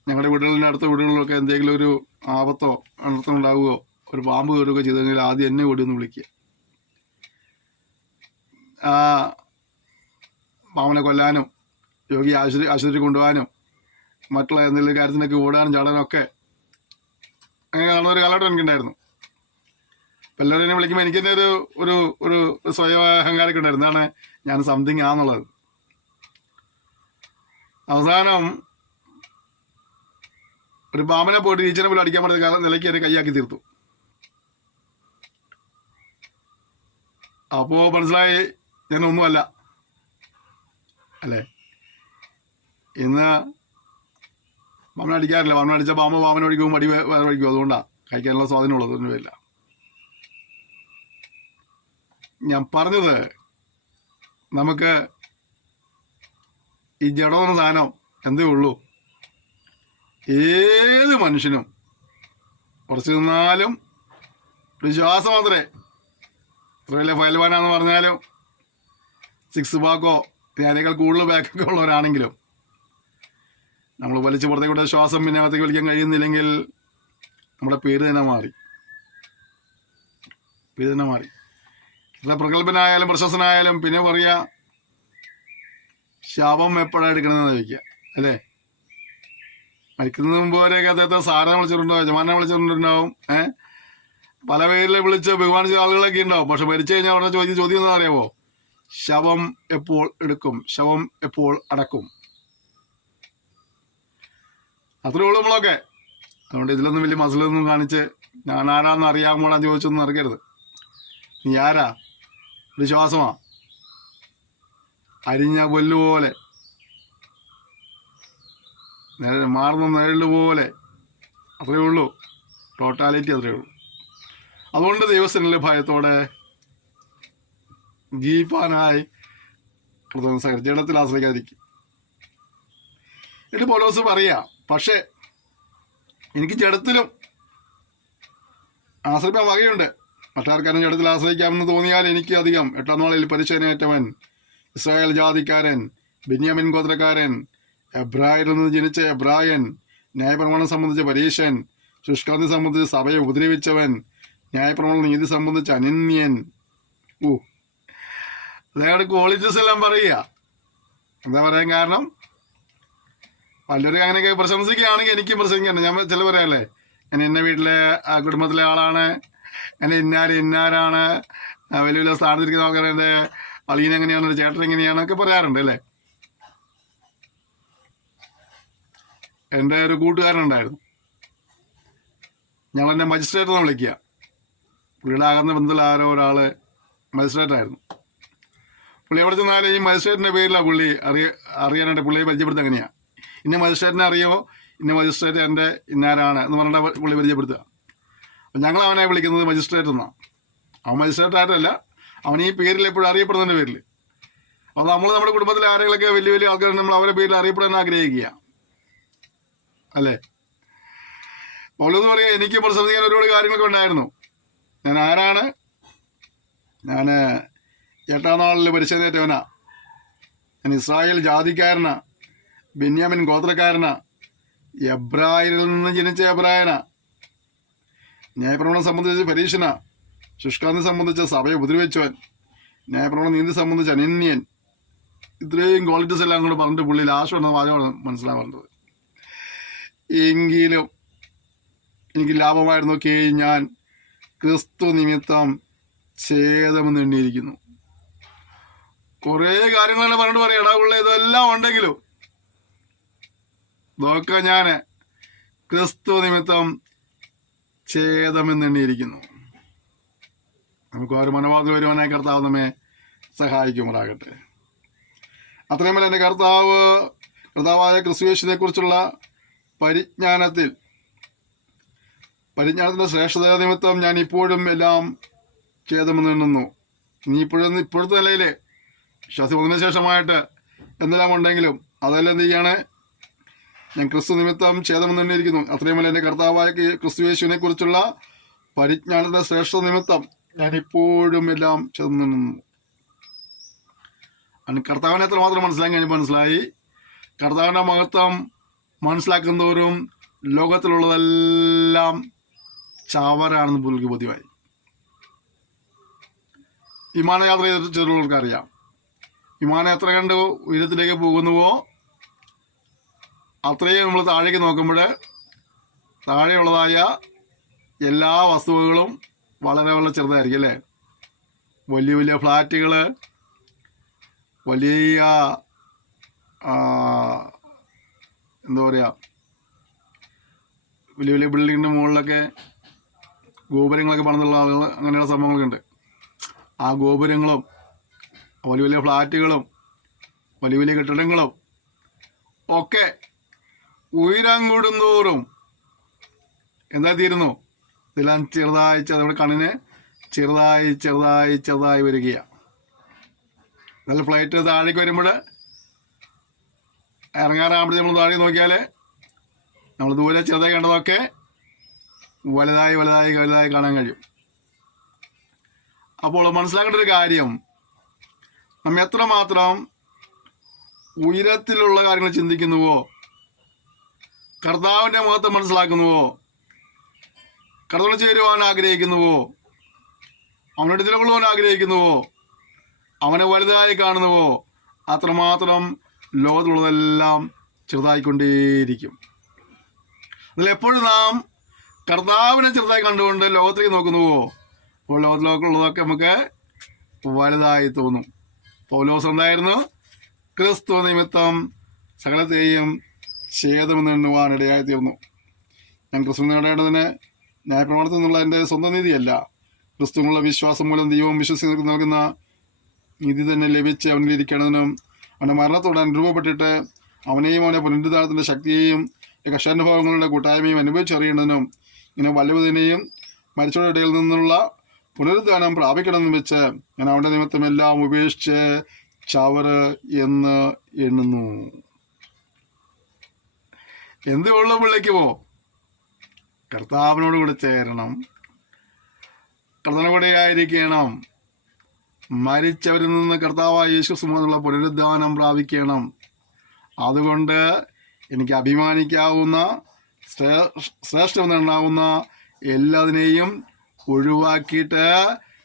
ഞങ്ങളുടെ വീടുകളിൻ്റെ അടുത്ത വീടുകളിലൊക്കെ എന്തെങ്കിലും ഒരു ആപത്തോ അനർത്ഥം ഉണ്ടാവുകയോ ഒരു പാമ്പ് കയറുകയോ ചെയ്തെങ്കിൽ ആദ്യം എന്നെ ഓടി ഒന്ന് വിളിക്കുക. ആ പാമ്പിനെ കൊല്ലാനും രോഗി ആശുപത്രി കൊണ്ടുപോകാനും മറ്റുള്ള എന്തെങ്കിലും കാര്യത്തിനൊക്കെ ഓടാനും ചാടാനും ഒക്കെ അങ്ങനെ കാണുന്ന ഒരു കാലഘട്ടം എനിക്കുണ്ടായിരുന്നു. അപ്പം എല്ലാവരും എന്നെ വിളിക്കുമ്പോൾ എനിക്കെന്നെ ഒരു ഒരു ഒരു സ്വയം അഹങ്കാരമൊക്കെ ഉണ്ടായിരുന്നു. എന്താണ് ഞാൻ സംതിങ് ആന്നുള്ളത്. അവസാനം ഒരു പാമ്പിനെ പോയിട്ട് ഈച്ചനെ പോലും അടിക്കാൻ പറ്റുന്ന കാലം നിലയ്ക്ക് എന്നെ കൈയാക്കി തീർത്തു. അപ്പോൾ മനസ്സിലായി ഞാനൊന്നുമല്ല അല്ലേ. ഇന്ന് പാമ്പിനെ അടിക്കാറില്ല. പാമ്പിനെ അടിച്ച പാമ്പിനെ ഒഴിക്കുമ്പോൾ മടി വേറെ ഒഴിക്കും. അതുകൊണ്ടാണ് കഴിക്കാനുള്ള സ്വാധീനമുള്ളത്. ഒന്നുമില്ല. ഞാൻ പറഞ്ഞത് നമുക്ക് ഈ ജഡമെന്ന സാധനം എന്തേ ഉള്ളൂ. ഏത് മനുഷ്യനും കുറച്ച് നിന്നാലും ഒരു ശ്വാസം മാത്രമേ എത്ര വലിയ ഫയൽവാനാന്ന് പറഞ്ഞാലും 6 പാക്കോ ഞാനേക്കാൾ കൂടുതൽ ബാക്കൊക്കെ ഉള്ളവരാണെങ്കിലും നമ്മൾ വലിച്ചു പുറത്തേക്ക് വിട്ട ശ്വാസം പിന്നെ അകത്തേക്ക് വലിക്കാൻ കഴിയുന്നില്ലെങ്കിൽ നമ്മുടെ പേര് തന്നെ മാറി. എത്ര പ്രഗത്ഭനായാലും പ്രശസ്തനായാലും പിന്നെ പറയുക ശാപം എപ്പോഴാണ് എടുക്കണമെന്ന് ചോദിക്കുക അല്ലേ. മരിക്കുന്നതിന് മുമ്പ് വരെയൊക്കെ അദ്ദേഹത്തെ സാറിനെ വിളിച്ചിട്ടുണ്ടാവും, യജമാനെ വിളിച്ചിട്ടുണ്ടാവും, പല പേരിൽ വിളിച്ച് ബഹുമാനിച്ച ആളുകളൊക്കെ ഉണ്ടാവും. പക്ഷെ മരിച്ചു കഴിഞ്ഞാൽ അവിടെ ചോദ്യം എന്താ അറിയാമോ? ശവം എപ്പോൾ എടുക്കും, ശവം എപ്പോൾ അടക്കും. അത്രേ ഉള്ളൂ നമ്മളൊക്കെ. അതുകൊണ്ട് ഇതിലൊന്നും വലിയ മസിലൊന്നും കാണിച്ച് ഞാൻ ആരാന്ന് അറിയാമോടാൻ ചോദിച്ചൊന്നും നടക്കരുത്. നീ ആരാ? ഒരു ശ്വാസമാ, അരിഞ്ഞ പുല്ലുപോലെ, മാറുന്ന നിഴലുപോലെ. അത്രയേ ഉള്ളൂ, ടോട്ടാലിറ്റി അത്രയേ ഉള്ളൂ. അതുകൊണ്ട് ദൈവസ്ഥനിലെ ഭയത്തോടെ ജീവിപ്പാനായി ജഡത്തിൽ ആശ്രയിക്കാതിരിക്കും. എന്നിട്ട് പൗലോസ് പറയാ, പക്ഷേ എനിക്ക് ജഡത്തിലും ആശ്രയിക്കാൻ വകയുണ്ട്. മറ്റാർക്കാരും ജഡത്തിൽ ആശ്രയിക്കാമെന്ന് തോന്നിയാൽ എനിക്ക് അധികം. 8-ാം നാളിൽ പരിശീലനേറ്റവൻ, ഇസ്രായേൽ ജാതിക്കാരൻ, ബെന്യാമിൻ ഗോത്രക്കാരൻ, എബ്രായരിൽ നിന്ന് ജനിച്ച എബ്രായൻ, ന്യായപ്രമാണം സംബന്ധിച്ച പരീശൻ, ശുഷ്കാന്തി സംബന്ധിച്ച് സഭയെ ഉപദ്രവിച്ചവൻ, ന്യായപ്രമാണം നീതി സംബന്ധിച്ച് അനന്യൻ. അതായത് ക്വാളിറ്റീസ് എല്ലാം പറയുക. എന്താ പറയാൻ കാരണം? പലരും അങ്ങനെയൊക്കെ പ്രശംസിക്കുകയാണെങ്കിൽ എനിക്കും പ്രശംസിക്കണ്ട. ഞാൻ ചില പറയാല്ലേ, ഞാൻ എൻ്റെ വീട്ടിലെ കുടുംബത്തിലെ ആളാണ്, എന്നെ ഇന്നാരാണ്, വലിയ വലിയ സ്ഥാനത്തിരിക്കുന്ന ആൾക്കാർ എൻ്റെ അളിയൻ എങ്ങനെയാണ്, ചേട്ടൻ എങ്ങനെയാണ് ഒക്കെ പറയാറുണ്ട് അല്ലേ. എൻ്റെ ഒരു കൂട്ടുകാരനുണ്ടായിരുന്നു, ഞങ്ങളെന്നെ മജിസ്ട്രേറ്റ് എന്ന് വിളിക്കുക. പുള്ളിയുടെ ആകുന്ന ബന്ധത്തിൽ ആരോ ഒരാൾ മജിസ്ട്രേറ്റായിരുന്നു. പുള്ളി എവിടെ ചെന്നാലും ഈ മജിസ്ട്രേറ്റിൻ്റെ പേരിലാണ് പുള്ളി അറിയാനായിട്ട് പുള്ളിയെ പരിചയപ്പെടുത്തുക. എങ്ങനെയാണ് ഇന്ന മജിസ്ട്രേറ്റിനെ അറിയുമോ, ഇന്ന മജിസ്ട്രേറ്റ് എൻ്റെ ഇന്നാരാണ് എന്ന് പറഞ്ഞിട്ട് പുള്ളി പരിചയപ്പെടുത്തുക. അപ്പം ഞങ്ങൾ അവനെ വിളിക്കുന്നത് മജിസ്ട്രേറ്റ് എന്നാണ്. അവൻ മജിസ്ട്രേറ്റ് ആയിട്ടല്ല, അവൻ ഈ പേരിൽ എപ്പോഴും അറിയപ്പെടുന്നതിൻ്റെ പേരിൽ. അപ്പോൾ നമ്മൾ നമ്മുടെ കുടുംബത്തിലെ ആരെങ്കിലൊക്കെ വലിയ വലിയ ആൾക്കാർ നമ്മൾ അവരുടെ പേരിൽ അറിയപ്പെടാൻ ആഗ്രഹിക്കുക അല്ലേ. പൗലോസ് പറയാം, എനിക്ക് പ്രശംസിക്കാൻ ഒരുപാട് കാര്യങ്ങളൊക്കെ ഉണ്ടായിരുന്നു. ഞാൻ ആരാണ്? ഞാൻ 8-ാം നാളിൽ പരിശീലനേറ്റവനാ, ഞാൻ ഇസ്രായേൽ ജാതിക്കാരനാ, ബെന്യാമിൻ ഗോത്രക്കാരനാ, എബ്രായരിൽ നിന്ന് ജനിച്ച എബ്രായനാ, ന്യായപ്രമാണം സംബന്ധിച്ച് പരീക്ഷനാ, ശുഷ്കാന്തി സംബന്ധിച്ച സഭയെ ഉപദ്രവിച്ചവൻ, ന്യായപ്രമാണം നീതി സംബന്ധിച്ച് അനന്യൻ. ഇത്രയും ക്വാളിറ്റീസ് എല്ലാം കൂടെ പറഞ്ഞിട്ട് പുള്ളി ലാസ്റ്റ് വന്ന വാചകമാണ് മനസ്സിലാവേണ്ടത്. എങ്കിലും എനിക്ക് ലാഭമായിരുന്നു ഒക്കെ ഞാൻ ക്രിസ്തു നിമിത്തം ഛേദമെന്ന് എണ്ണിയിരിക്കുന്നു. കുറേ കാര്യങ്ങളെല്ലാം പറഞ്ഞിട്ട് പറയാം, ഇടവുള്ള ഇതെല്ലാം ഉണ്ടെങ്കിലും ഇതൊക്കെ ഞാൻ ക്രിസ്തു നിമിത്തം ഛേദമെന്ന് എണ്ണിയിരിക്കുന്നു. നമുക്ക് ഒരു മനോഭാവത്തിൽ വരുവാനായി കർത്താവ് നമ്മെ സഹായിക്കുമാറാകട്ടെ. അത്രയും വരെ എൻ്റെ കർത്താവായ ക്രിസ്തുയേശുവിനെ കുറിച്ചുള്ള പരിജ്ഞാനത്തിൻ്റെ ശ്രേഷ്ഠത നിമിത്തം ഞാൻ ഇപ്പോഴും എല്ലാം ഛേദമെന്ന് എണ്ണുന്നു. ഇപ്പോഴത്തെ നിലയിൽ വിശ്വാസി വന്നതിന് ശേഷമായിട്ട് എന്തെല്ലാം ഉണ്ടെങ്കിലും അതെല്ലാം എന്ത് ചെയ്യാണ്? ഞാൻ ക്രിസ്തു നിമിത്തം ഛേദമെന്ന് എണ്ണിയിരിക്കുന്നു. അത്രയും വരെ എൻ്റെ കർത്താവായ ക്രിസ്തുയേശുവിനെ കുറിച്ചുള്ള പരിജ്ഞാനത്തിന്റെ ശ്രേഷ്ഠ നിമിത്തം ഞാൻ ഇപ്പോഴും എല്ലാം ചെന്നു നിന്നു. കർത്താവിനെ എത്രമാത്രം മനസ്സിലാക്കി കഴിഞ്ഞപ്പോൾ മനസ്സിലായി, കർത്താവിന്റെ മഹത്വം മനസ്സിലാക്കുന്നവരും ലോകത്തിലുള്ളതെല്ലാം ചവറാണെന്ന് പുള്ളിക്ക് ബോധ്യമായി. വിമാനയാത്ര ചെയ്തിട്ടുള്ളവർക്ക് അറിയാം, വിമാനം എത്ര കണ്ട് ഉയരത്തിലേക്ക് പോകുന്നുവോ അത്രയും നമ്മൾ താഴേക്ക് നോക്കുമ്പോൾ താഴെയുള്ളതായ എല്ലാ വസ്തുക്കളും വളരെ വളരെ ചെറുതായിരിക്കും അല്ലേ. വലിയ വലിയ ഫ്ലാറ്റുകൾ, വലിയ എന്താ പറയുക, വലിയ വലിയ ബിൽഡിങ്ങിൻ്റെ മുകളിലൊക്കെ ഗോപുരങ്ങളൊക്കെ പണിതുള്ള ആളുകൾ, അങ്ങനെയുള്ള സംഭവങ്ങളൊക്കെ ഉണ്ട്. ആ ഗോപുരങ്ങളും വലിയ വലിയ ഫ്ലാറ്റുകളും വലിയ വലിയ കെട്ടിടങ്ങളും ഒക്കെ ഉയരം കൂടുന്തോറും എന്താ തീരുന്നു, ഇതെല്ലാം ചെറുതായി നമ്മുടെ കണ്ണിന് ചെറുതായി ചെറുതായി ചെറുതായി വരികയാണ്. നല്ല ഫ്ലൈറ്റ് താഴേക്ക് വരുമ്പോൾ ഇറങ്ങാറാകുമ്പോഴത്തേക്ക് നമ്മൾ താഴെ നോക്കിയാൽ നമ്മൾ ദൂരെ ചെറുതായി കണ്ടതൊക്കെ വലുതായി വലുതായി വലുതായി കാണാൻ കഴിയും. അപ്പോൾ മനസ്സിലാക്കേണ്ട ഒരു കാര്യം, നമ്മൾ എത്രമാത്രം ഉയരത്തിലുള്ള കാര്യങ്ങൾ ചിന്തിക്കുന്നുവോ, കർത്താവിൻ്റെ മഹത്വം മനസ്സിലാക്കുന്നുവോ, കർത്താവിനെ ചേരുവാൻ ആഗ്രഹിക്കുന്നുവോ, അവനോട് നിലകൊള്ളുവാൻ ആഗ്രഹിക്കുന്നുവോ, അവനെ വലുതായി കാണുന്നുവോ, അത്രമാത്രം ലോകത്തിലുള്ളതെല്ലാം ചെറുതായിക്കൊണ്ടേയിരിക്കും. അതിലെപ്പോഴും നാം കർത്താവിനെ ചെറുതായി കണ്ടുകൊണ്ട് ലോകത്തിലേക്ക് നോക്കുന്നുവോ അപ്പോൾ ലോകത്തിലുള്ളതൊക്കെ നമുക്ക് വലുതായി തോന്നും. പൗലോസ് എന്തായിരുന്നു? ക്രിസ്തു നിമിത്തം സകലത്തെയും ഛേദമെന്ന് എണ്ണുവാനിടയായി തീർന്നു. ഞാൻ ക്രിസ്തു നേടേണ്ടതിന് ന്യായപ്രമാണത്തിൽ നിന്നുള്ള എൻ്റെ സ്വന്തം നീതിയല്ല, ക്രിസ്തുവിനുള്ള വിശ്വാസം മൂലം ദൈവം വിശ്വസിച്ച് നൽകുന്ന നീതി തന്നെ ലഭിച്ച് അവനിലിരിക്കേണ്ടതിനും അവൻ്റെ മരണത്തോടെ അനുരൂപപ്പെട്ടിട്ട് അവനെയും അവൻ്റെ പുനരുദ്ധാനത്തിൻ്റെ ശക്തിയെയും കഷ്ടാനുഭവങ്ങളുടെ കൂട്ടായ്മയും അനുഭവിച്ചറിയേണ്ടതിനും ഇങ്ങനെ വല്ലവതിനെയും മരിച്ചവരുടെ ഇടയിൽ നിന്നുള്ള പുനരുദ്ധാനം പ്രാപിക്കണമെന്ന് വെച്ച് ഞാൻ അവൻ്റെ നിമിത്തം എല്ലാം ഉപേക്ഷിച്ച് ചവറ് എന്ന് എണ്ണുന്നു. എന്ത് ഉള്ള വിളിക്കുമോ? കർത്താവിനോട് കൂടെ ചേരണം, കർത്താവിനോടെ ആയിരിക്കണം, മരിച്ചവരിൽ നിന്ന് കർത്താവായ യേശുക്രിസ്തുവിനുള്ള പുനരുദ്ധാനം പ്രാപിക്കണം. അതുകൊണ്ട് എനിക്ക് അഭിമാനിക്കാവുന്ന ശ്രേഷ്ഠമെന്നുണ്ടാവുന്ന എല്ലാതിനെയും ഒഴിവാക്കിയിട്ട്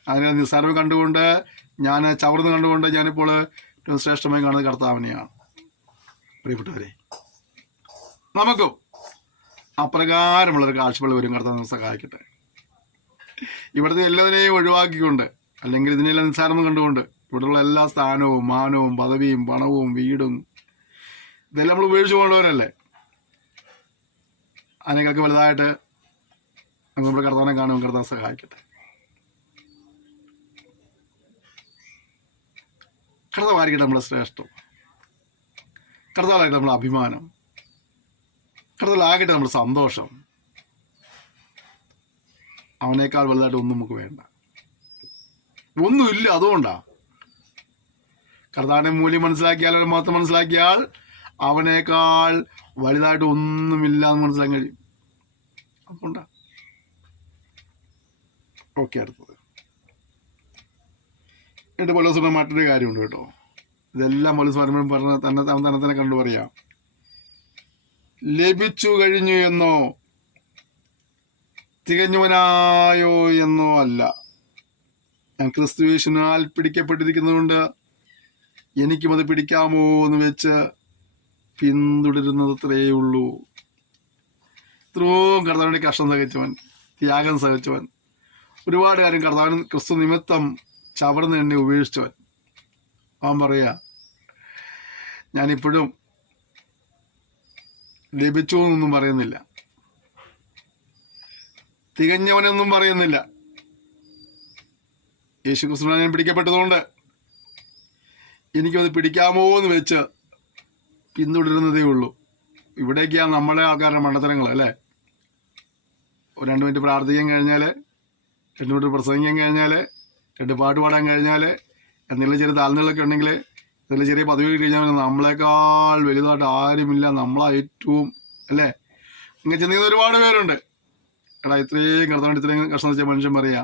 അതിനെ നിസ്സാരം കണ്ടുകൊണ്ട് ഞാൻ ചവർന്ന് കണ്ടുകൊണ്ട് ഞാനിപ്പോൾ ഏറ്റവും ശ്രേഷ്ഠമായി കാണുന്നത് കർത്താവിനെയാണ്. പ്രിയപ്പെട്ടവരെ, നമുക്കും അപ്രകാരമുള്ളൊരു കാഴ്ചപ്പാട് വരും. കർത്താവ് സഹായിക്കട്ടെ. ഇവിടുത്തെ എല്ലാതിനെയും ഒഴിവാക്കിക്കൊണ്ട്, അല്ലെങ്കിൽ ഇതിനെല്ലാം നിസ്സാരം കണ്ടുകൊണ്ട്, ഇവിടെയുള്ള എല്ലാ സ്ഥാനവും മാനവും പദവിയും പണവും വീടും ഇതെല്ലാം നമ്മൾ ഉപേക്ഷിച്ച് കൊണ്ടുവരല്ലേ. അതിനേക്കൊക്കെ വലുതായിട്ട് നമ്മുടെ കർത്താവിനെ കാണുമ്പോൾ കർത്താവ് സഹായിക്കട്ടെ. കർത്താവായിരിക്കട്ടെ നമ്മളെ ശ്രേഷ്ഠം, കർത്താവായിരിക്കട്ടെ നമ്മളെ അഭിമാനം, കർത്താവാകട്ടെ നമ്മുടെ സന്തോഷം. അവനേക്കാൾ വലുതായിട്ട് ഒന്നും നമുക്ക് വേണ്ട, ഒന്നുമില്ല. അതുകൊണ്ടാ കർത്താവിന്റെ മൂല്യം മനസ്സിലാക്കിയാൽ, മാത്രം മനസ്സിലാക്കിയാൽ അവനേക്കാൾ വലുതായിട്ട് ഒന്നുമില്ല എന്ന് മനസ്സിലാക്കാൻ കഴിയും. അതുകൊണ്ടാ. ഓക്കെ, അടുത്തത് എന്നിട്ട് പൗലോസിന്റെ മറ്റൊരു കാര്യമുണ്ട് കേട്ടോ. ഇതെല്ലാം പൗലോസ് പറയുമ്പോഴും അവൻ തന്നെ കണ്ടു പറയാം. ലഭിച്ചു കഴിഞ്ഞു എന്നോ തികഞ്ഞവനായോ എന്നോ അല്ല, ഞാൻ ക്രിസ്തുയേശുവിനാൽ പിടിക്കപ്പെട്ടിരിക്കുന്നതുകൊണ്ട് എനിക്കും അത് പിടിക്കാമോ എന്ന് വെച്ച് പിന്തുടരുന്നത് അത്രയേ ഉള്ളൂ. ഇത്രയും കർത്താവിന്റെ കഷ്ടം സഹിച്ചവൻ, ത്യാഗം സഹിച്ചവൻ, ഒരുപാട് കാര്യം കർത്താവിന് ക്രിസ്തു നിമിത്തം ചവർന്ന് എന്നെ ഉപേക്ഷിച്ചവൻ, അവൻ പറയാ, ഞാനിപ്പോഴും ലഭിച്ചു എന്നൊന്നും പറയുന്നില്ല, തികഞ്ഞവനെന്നും പറയുന്നില്ല. യേശു ക്രിസ്തുവിനാൽ ഞാൻ പിടിക്കപ്പെട്ടതുകൊണ്ട് എനിക്കത് പിടിക്കാമോ എന്ന് വെച്ച് പിന്തുടരുന്നതേ ഉള്ളൂ. ഇവിടേക്കാണ് നമ്മുടെ ആൾക്കാരുടെ മണ്ടത്തരങ്ങൾ അല്ലേ. 2 മിനിറ്റ് പ്രാർത്ഥിക്കാൻ കഴിഞ്ഞാൽ, 2 മിനിറ്റ് പ്രസംഗിക്കാൻ കഴിഞ്ഞാൽ, 2 പാട്ട് പാടാൻ കഴിഞ്ഞാൽ, എന്തെങ്കിലും ചെറിയ താഴ്ന്നുകളൊക്കെ ഉണ്ടെങ്കിൽ, എന്തെങ്കിലും ചെറിയ പദവി കഴിഞ്ഞാൽ നമ്മളെക്കാൾ വലുതായിട്ട് ആരുമില്ല, നമ്മളാ ഏറ്റവും അല്ലേ. ഇങ്ങനെ ചിന്തിക്കുന്ന ഒരുപാട് പേരുണ്ട്. എടാ ഇത്രയും കർത്താവിന് ഇത്രയും കഷ്ടം വെച്ച മനുഷ്യൻ പറയാ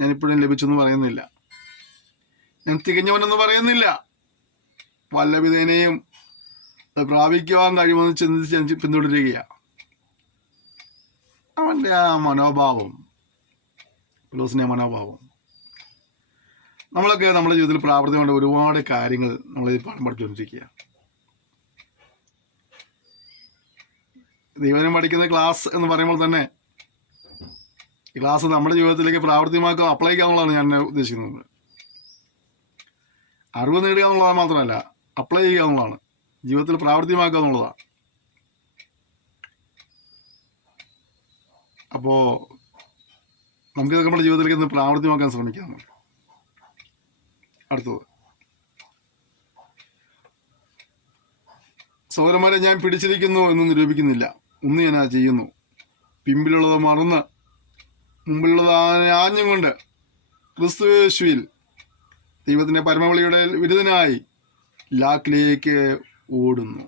ഞാനിപ്പോഴും ലഭിച്ചെന്ന് പറയുന്നില്ല, ഞാൻ തികഞ്ഞവനെന്ന് പറയുന്നില്ല. വല്ല വിധേനയും അത് പ്രാപിക്കുവാൻ കഴിയുമെന്ന് ചിന്തിച്ച് പിന്തുടരുകയാണ്. അവൻ്റെ ആ മനോഭാവം, പൗലോസിൻ്റെ മനോഭാവം. നമ്മളൊക്കെ നമ്മുടെ ജീവിതത്തിൽ പ്രാവർത്തികമായ ഒരുപാട് കാര്യങ്ങൾ നമ്മളിത് പാഠം പഠിച്ചുകൊണ്ടിരിക്കുക. ദൈവനം പഠിക്കുന്ന ക്ലാസ് എന്ന് പറയുമ്പോൾ തന്നെ ഈ ക്ലാസ് നമ്മുടെ ജീവിതത്തിലേക്ക് പ്രാവർത്തികമാക്കുക, അപ്ലൈ ചെയ്യുക എന്നുള്ളതാണ് ഞാൻ ഉദ്ദേശിക്കുന്നത്. അറിവ് നേടുക എന്നുള്ളത് മാത്രമല്ല, അപ്ലൈ ചെയ്യുക എന്നുള്ളതാണ്, ജീവിതത്തിൽ പ്രാവർത്തികമാക്കുക എന്നുള്ളതാണ്. അപ്പോൾ നമുക്കിതൊക്കെ നമ്മുടെ ജീവിതത്തിലേക്ക് ഒന്ന് പ്രാവർത്തികമാക്കാൻ ശ്രമിക്കാം. അടുത്തത്, സഹോദരന്മാരെ, ഞാൻ പിടിച്ചിരിക്കുന്നു എന്ന് നിരൂപിക്കുന്നില്ല, ഒന്ന് ഞാൻ ചെയ്യുന്നു. പിമ്പിലുള്ളത് മറന്ന് മുമ്പിലുള്ളത് ആഞ്ഞും കൊണ്ട് ക്രിസ്തുയേശുവിൽ ദൈവത്തിൻ്റെ പരമവിളിയുടെ വിരുദ്ധനായി ലാക്കിലേക്ക് ഓടുന്നു.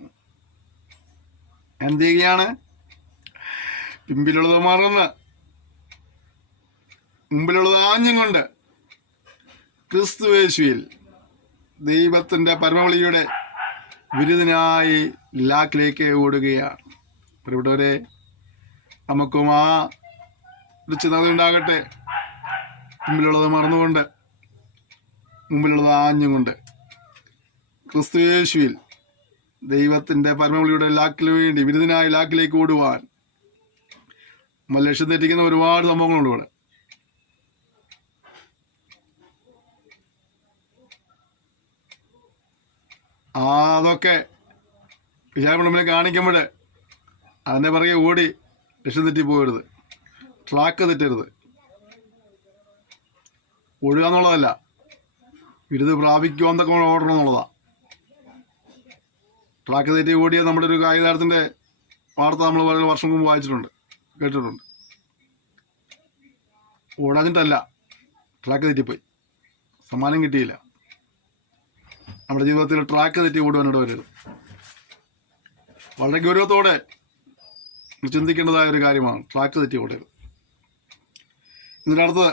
എന്ത് ചെയ്യുകയാണ്? പിമ്പിലുള്ളത് മറന്ന് മുമ്പിലുള്ളത് ആഞ്ഞും കൊണ്ട് ക്രിസ്തുയേശുവിൽ ദൈവത്തിൻ്റെ പരമവിളിയുടെ വിരുദ്ധനായി ലാക്കിലേക്ക് ഓടുകയാണ്. പ്രിയപ്പെട്ടവരെ, നമുക്കും ആ ഒരു ചിന്ത ഉണ്ടാകട്ടെ. മുമ്പിലുള്ളത് മറന്നുകൊണ്ട് മുമ്പിലുള്ളത് ആഞ്ഞുകൊണ്ട് ക്രിസ്തുയേശുവിൽ ദൈവത്തിൻ്റെ പരമവിളിയുടെ ലാക്കിന് വേണ്ടി വിരുദ്ധനായി ലാക്കിലേക്ക് ഓടുവാൻ നമ്മൾ ലക്ഷ്യം തെറ്റിക്കുന്ന ഒരുപാട് സംഭവങ്ങളുണ്ട് ഇവിടെ. അതൊക്കെ വിചാരപ്പെടുമ്പോൾ കാണിക്കുമ്പോൾ അതിൻ്റെ പിറകെ ഓടി ലക്ഷ്യം തെറ്റി പോകരുത്, ട്രാക്ക് തെറ്റരുത്. ഓടുക എന്നുള്ളതല്ല, വിരുദ്ധ പ്രാപിക്കുക എന്നൊക്കെ ഓടണം എന്നുള്ളതാണ്. ട്രാക്ക് തെറ്റി ഓടിയ നമ്മുടെ ഒരു കായിക താരത്തിൻ്റെ വാർത്ത നമ്മൾ വളരെ വർഷം മുമ്പ് വായിച്ചിട്ടുണ്ട്, കേട്ടിട്ടുണ്ട്. ഓടാഞ്ഞിട്ടല്ല, ട്രാക്ക് തെറ്റിപ്പോയി, സമ്മാനം കിട്ടിയില്ല. നമ്മുടെ ജീവിതത്തിൽ ട്രാക്ക് തെറ്റി ഓടുവാനിട വരരുത്. വളരെ ഗൗരവത്തോടെ ചിന്തിക്കേണ്ടതായ ഒരു കാര്യമാണ് ട്രാക്ക് തെറ്റി ഓടരുത്. ഇതിനടുത്ത്,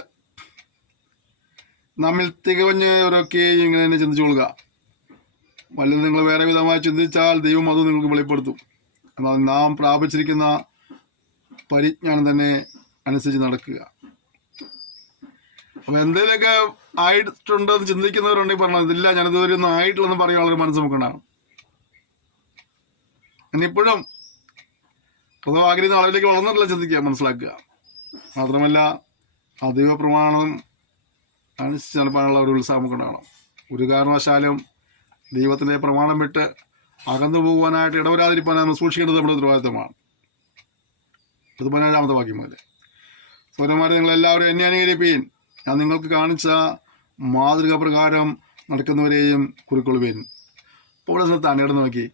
നമ്മിൽ തികവഞ്ഞവരൊക്കെയും ഇങ്ങനെ തന്നെ ചിന്തിച്ചുകൊള്ളുക. വല്ലതും നിങ്ങൾ വേറെ വിധമായി ചിന്തിച്ചാൽ ദൈവം അത് നിങ്ങൾക്ക് വെളിപ്പെടുത്തും. എന്നാൽ നാം പ്രാപിച്ചിരിക്കുന്ന പരിജ്ഞാനം തന്നെ അനുസരിച്ച് നടക്കുക. അപ്പം എന്തെങ്കിലുമൊക്കെ ആയിട്ടുണ്ടെന്ന് ചിന്തിക്കുന്നവരുണ്ടെങ്കിൽ പറഞ്ഞത് ഇതില്ല, ഞാനിതുവരെ ഒന്നും ആയിട്ടില്ലെന്ന് പറയാനുള്ളൊരു മനസ്സ് നമുക്കുണ്ടാകും. ഇനിയിപ്പോഴും പൊതുവെ ആഗ്രഹിക്കുന്ന അളവിലേക്ക് വളർന്നിട്ടില്ല ചിന്തിക്കുക, മനസ്സിലാക്കുക. മാത്രമല്ല, ആ ദൈവപ്രമാണം അനുസരിച്ച് നടപ്പാനുള്ള ഒരു ഉത്സാഹം നമുക്കുണ്ടാകണം. ഒരു കാരണവശാലും ദൈവത്തിൻ്റെ പ്രമാണം വിട്ട് അകന്നു പോകുവാനായിട്ട് ഇടവരാതിരിക്കാൻ നമ്മൾ സൂക്ഷിക്കേണ്ടത് നമ്മുടെ ഉത്തരവാദിത്തമാണ്. ഇത് 17-ാമത്തെ വാക്യം മുതൽ, സഹോദരന്മാരെ, നിങ്ങളെല്ലാവരും എന്നെ അനുകരിപ്പീൻ, ഞാൻ നിങ്ങൾക്ക് കാണിച്ച മാതൃക പ്രകാരം നടക്കുന്നവരെയും കുറിക്കൊള്ളുവേൻ. ഇപ്പോൾ ഇവിടെ തന്നെയിടന്ന് നോക്കി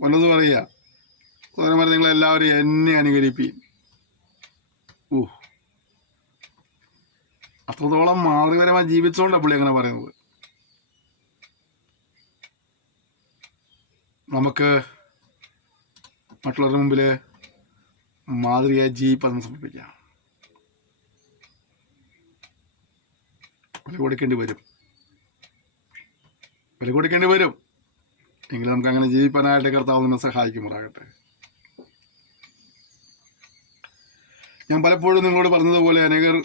ഒന്നത് പറയുക, സഹോദരന്മാരെ, നിങ്ങളെല്ലാവരും എന്നെ അനുകരിപ്പീൻ. അത്രത്തോളം മാതൃകപരമായി ജീവിച്ചുകൊണ്ടാണ് പുള്ളി അങ്ങനെ പറയുന്നത്. നമുക്ക് മറ്റുള്ളവരുടെ മുമ്പിൽ മാതൃകയായി ജീവിപ്പാന്ന് സമർപ്പിക്കാം. വില കൊടുക്കേണ്ടി വരും. എങ്കിലും നമുക്ക് അങ്ങനെ ജീവിക്കാനായിട്ട് കർത്താവ് നമ്മെ സഹായിക്കുമാറാകട്ടെ. ഞാൻ പലപ്പോഴും നിങ്ങളോട് പറഞ്ഞതുപോലെ അനേകർ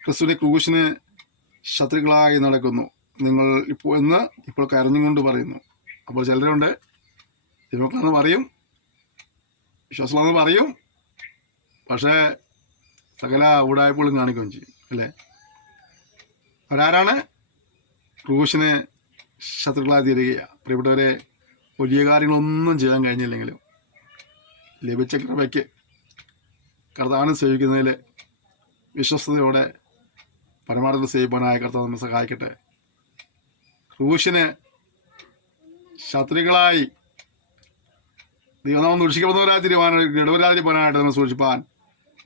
ക്രിസ്തുവിന്റെ ക്രൂശിന് ശത്രുക്കളായി നടക്കുന്നു. നിങ്ങൾ ഇപ്പോൾ കരഞ്ഞുകൊണ്ട് പറയുന്നു. അപ്പോൾ ചിലരുണ്ട്, ദൈവമക്കളെന്ന് പറയും, വിശ്വാസമെന്ന് പറയും, പക്ഷേ സകല ഉടായ്പകളും കാണിക്കുകയും ചെയ്യും, അല്ലേ? അവരാരാണ്? ക്രൂശിന് ശത്രുക്കളായി തീരുകയാണ്. പ്രിയപ്പെട്ടവരെ, വലിയ കാര്യങ്ങളൊന്നും ചെയ്യാൻ കഴിഞ്ഞില്ലെങ്കിലും ലഭിച്ച കൃപയ്ക്ക് കർത്താവിനെ സേവിക്കുന്നതിൽ വിശ്വസ്തയോടെ പരമാർത്ഥത്തിൽ സേവിപ്പാനായ കർത്താവ് നമ്മെ സഹായിക്കട്ടെ. ക്രൂശിന് ശത്രുക്കളായി ദൈവനാമം ദൂഷിക്കപ്പെടുന്നവരായി ഇടവരാതിരിക്കാനായിട്ട് നമ്മൾ സൂക്ഷിപ്പാൻ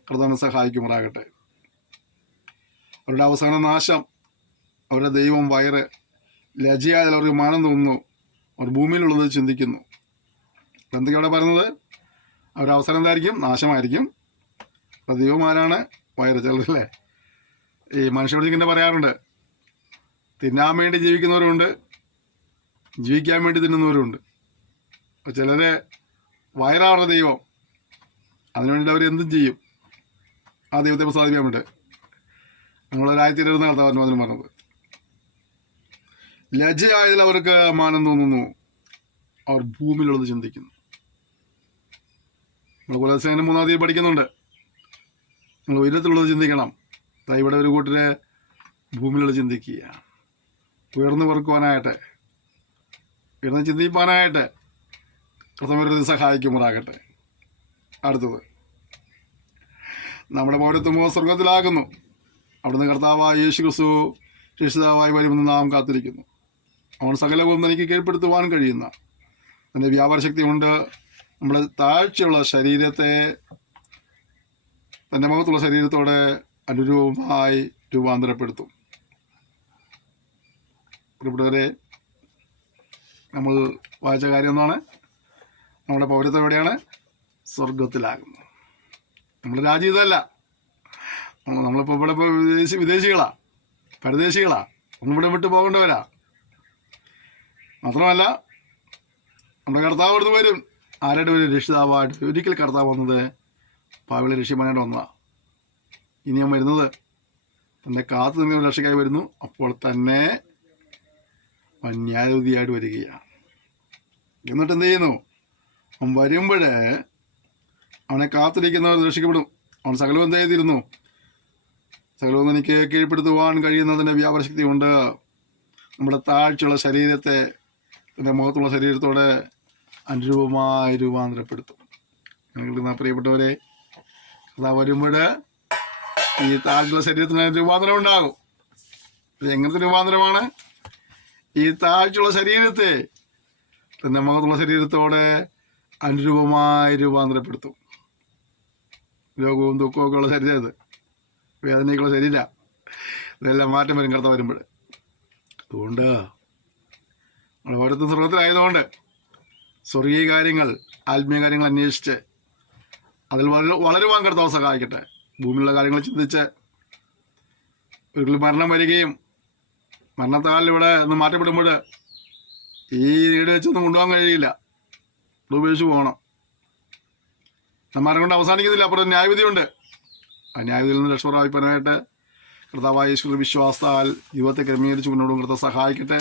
കർത്താവിനെ സഹായിക്കുമാറാകട്ടെ. അവരുടെ അവസാന നാശം, അവരുടെ ദൈവം വയറ്, ലജ്ജയായാൽ അവർക്ക് മാനം തോന്നുന്നു, അവർ ഭൂമിയിലുള്ളത് ചിന്തിക്കുന്നു. എന്തൊക്കെയാണ് പറയുന്നത്? അവരുടെ അവസാനം എന്തായിരിക്കും? നാശമായിരിക്കും. അപ്പം ദൈവം ആരാണ്? വയറ്. ചിലരല്ലേ ഈ മനുഷ്യരോട് ഇങ്ങനെ പറയാറുണ്ട്, തിന്നാൻ വേണ്ടി ജീവിക്കുന്നവരുണ്ട്, ജീവിക്കാൻ വേണ്ടി തിന്നുന്നവരുണ്ട്. അപ്പോൾ ചിലര് വയറാണ് ദൈവം, അതിനുവേണ്ടി അവരെന്തും ചെയ്യും ആ ദൈവത്തെ പ്രസാദിക്കാൻ വേണ്ടി. നമ്മളൊരായിത്തീരുന്ന കർത്താവിൻ്റെ വചനം പറഞ്ഞത്. ലജ്ജയായതിൽ അവർക്ക് മാനം തോന്നുന്നു, അവർ ഭൂമിയിലുള്ളത് ചിന്തിക്കുന്നു. നമ്മൾ കുലസേന 3-ാം തീയതി പഠിക്കുന്നുണ്ട്, നിങ്ങൾ ഉയരത്തിലുള്ളത് ചിന്തിക്കണം. ഇവിടെ ഒരു കൂട്ടര് ഭൂമിയിലുള്ളത് ചിന്തിക്കുക. ഉയർന്നു പറക്കുവാനായിട്ട്, ഉയർന്ന് ചിന്തിപ്പാനായിട്ട് കർത്താവ് സഹായിക്കുമാറാകട്ടെ. അടുത്തത്, നമ്മുടെ പൗരത്വമോ സ്വർഗത്തിലാകുന്നു, അവിടുന്ന് കർത്താവായ യേശു ക്രിസ്തു രക്ഷിതാവായി വരുമെന്ന് നാം കാത്തിരിക്കുന്നു. അവൻ സകലവും തനിക്ക് കീഴ്പ്പെടുത്തുവാൻ കഴിയുന്ന തൻ്റെ വ്യാപാര ശക്തി കൊണ്ട് നമ്മുടെ താഴ്ചയുള്ള ശരീരത്തെ തൻ്റെ മുഖത്തുള്ള ശരീരത്തോടെ അനുരൂപമായി രൂപാന്തരപ്പെടുത്തും. പ്രിയപ്പെട്ടവരെ, നമ്മൾ വായിച്ച കാര്യം എന്താണ്? നമ്മുടെ പൗരത്വം എവിടെയാണ്? സ്വർഗത്തിലാകുന്നു. നമ്മൾ രാജ്യതല്ല, നമ്മളിപ്പോൾ ഇവിടെ ഇപ്പോൾ വിദേശികളാ, പരദേശികളാ, ഒന്നിവിടെ വിട്ടു പോകേണ്ടവരാ. മാത്രമല്ല നമ്മുടെ കർത്താവ് അടുത്ത് വരും. ആരുടെ വരും? രക്ഷിതാവായിട്ട്. ഒരിക്കൽ കർത്താവ് വന്നത് പാവിളെ രക്ഷിക്കാനായിട്ട് വന്നതാണ്. ഇനി ഞാൻ വരുന്നത് തന്നെ കാത്തു നിന്ന് രക്ഷയ്ക്കായി വരുന്നു. അപ്പോൾ തന്നെ ന്യായവിധിയായിട്ട് വരികയാണ്. എന്നിട്ട് എന്ത് ചെയ്യുന്നു? അവൻ വരുമ്പോൾ അവനെ കാത്തിരിക്കുന്നവർ രക്ഷിക്കപ്പെടും. അവൻ സകലവും എന്ത് ചെയ്തിരുന്നു? സകലവും എനിക്ക് കീഴ്പ്പെടുത്തുവാൻ കഴിയുന്നതിൻ്റെ വ്യാപാര ശക്തി കൊണ്ട് നമ്മുടെ താഴ്ചയുള്ള ശരീരത്തെ തൻ്റെ മുഖത്തുള്ള ശരീരത്തോടെ അനുരൂപമായി രൂപാന്തരപ്പെടുത്തും. ഞങ്ങൾക്ക് പ്രിയപ്പെട്ടവരെ, അതാ വരുമ്പോൾ ഈ താഴ്ചയുള്ള ശരീരത്തിന് രൂപാന്തരം ഉണ്ടാകും. ഇത് എങ്ങനത്തെ രൂപാന്തരമാണ്? ഈ താഴ്ചയുള്ള ശരീരത്തെ തൻ്റെ മുഖത്തുള്ള ശരീരത്തോടെ അനുരൂപമായി രൂപാന്തരപ്പെടുത്തും. രോഗവും ദുഃഖവും ഒക്കെ ഉള്ള ശരീരം, ഇത് വേദനയ്ക്കുള്ള ശരീരം, ഇതെല്ലാം മാറ്റം വരും കർത്താവ് വരുമ്പോൾ. അതുകൊണ്ട് നമ്മൾ ഓരോരുത്തർ സ്വർഗത്തിലായതുകൊണ്ട് സ്വർഗീയ കാര്യങ്ങൾ, ആത്മീയ കാര്യങ്ങൾ അന്വേഷിച്ച് അതിൽ വളരുവാൻ കർത്താവ് സഹായിക്കട്ടെ. ഭൂമിയിലുള്ള കാര്യങ്ങൾ ചിന്തിച്ച് ഒരിക്കൽ മരണം വരികയും മരണത്താൽ ഇവിടെ ഒന്ന് മാറ്റപ്പെടുമ്പോൾ ഈ വീട് വെച്ചൊന്നും കൊണ്ടുപോകാൻ കഴിയില്ല, ഉപേക്ഷിച്ച് പോകണം. മരണം കൊണ്ട് അവസാനിക്കുന്നില്ല, അപ്പുറം ന്യായവിധിയുണ്ട്. ആ ന്യായവിധിയിൽ നിന്ന് രക്ഷപ്രാപിക്കാനായിട്ട് കർത്താവായ യേശുവിന്റെ വിശ്വാസത്താൽ ദൈവത്തെ ക്രമീകരിച്ച് മുന്നോട്ട് കർത്താവ് സഹായിക്കട്ടെ.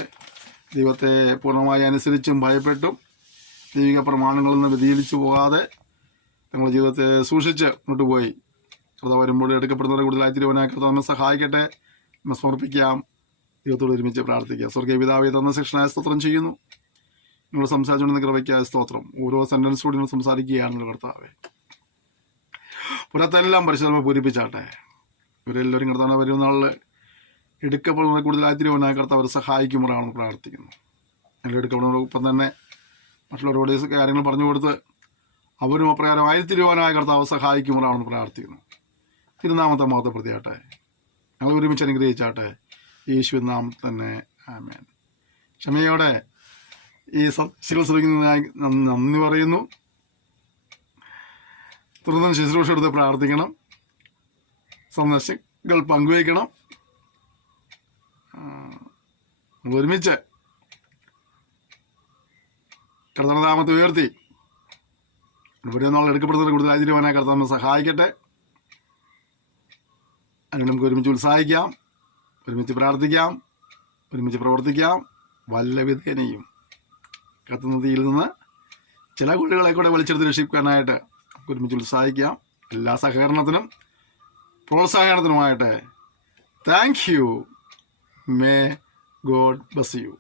ദൈവത്തെ പൂർണ്ണമായി അനുസരിച്ചും ഭയപ്പെട്ടും ദൈവിക പ്രമാണങ്ങളിൽ നിന്ന് വ്യതിചലിച്ചു പോകാതെ നിങ്ങളുടെ ജീവിതത്തെ സൂക്ഷിച്ച് മുന്നോട്ട് പോയി കർത്താവ് വരുമ്പോൾ എടുക്കപ്പെടുന്നവരെ കൂടുതലായി തിരുവനായ കർത്താവിനെ സഹായിക്കട്ടെ. നമ്മൾ സമർപ്പിക്കാം, ദൈവത്തോട് ഒരുമിച്ച് പ്രാർത്ഥിക്കുക. സ്വർഗീയ പിതാവേ, തന്ന ശിക്ഷണായ സ്തോത്രം ചെയ്യുന്നു. നിങ്ങൾ സംസാരിച്ചുകൊണ്ടിരുന്ന കൃപയ്ക്കായ സ്തോത്രം. ഓരോ സെന്റൻസോട് നിങ്ങൾ സംസാരിക്കുകയാണല്ലോ കർത്താവേ. പുറത്തെല്ലാം പരിശുദ്ധമായി പൂരിപ്പിച്ചാട്ടെ. ഇവരെല്ലാവരും കർത്താവ് വരുന്ന നാളിൽ എടുക്കപ്പെടുന്ന കൂടുതലായി തിരുവനായ കർത്താവ് അവരെ സഹായിക്കുമ്പോഴാണ് പ്രാർത്ഥിക്കുന്നു. ഞങ്ങൾ എടുക്കപ്പെടുന്നതോടൊപ്പം തന്നെ മറ്റുള്ളവരോട് കാര്യങ്ങൾ പറഞ്ഞു കൊടുത്ത് അവരും അപ്രകാരം ആയിരത്തിരുവാനായ കർത്താവ് സഹായിക്കുമ്പോഴാണെന്ന് പ്രാർത്ഥിക്കുന്നു. തിരുനാമത്തെ മഹത്വപ്പെടുത്തിയാട്ടെ. ഞങ്ങൾ ഒരുമിച്ച് അനുഗ്രഹിച്ചാട്ടെ. യേശുവിൻ നാമം തന്നെ ആമേൻ. ക്ഷമയോടെ ഈ ചികിത്സയ്ക്ക് നന്ദി പറയുന്നു. തുടർന്ന് ശുശ്രൂഷ എടുത്ത് പ്രാർത്ഥിക്കണം. സന്ദർശകങ്ങൾ പങ്കുവയ്ക്കണം. ഒരുമിച്ച് കർത്താവിന്റെ ഉയർത്തി ഇവിടെ നാളെ എടുക്കപ്പെടുന്നവർ കൂടുതൽ ആചര്യവാനായ കർത്താവിനെ സഹായിക്കട്ടെ. അതിന് നമുക്ക് ഒരുമിച്ച് ഉത്സാഹിക്കാം, ഒരുമിച്ച് പ്രാർത്ഥിക്കാം, ഒരുമിച്ച് പ്രവർത്തിക്കാം. വല്ല വിധേനയും കത്തുന്ന തീയിൽ നിന്ന് ചില കുഴികളെ കൂടെ വലിച്ചെടുത്ത് രക്ഷിക്കാനായിട്ട് ഒരുമിച്ച് ഉത്സാഹിക്കാം. എല്ലാ സഹകരണത്തിനും പ്രോത്സാഹനത്തിനുമായിട്ട് thank you. May God bless U.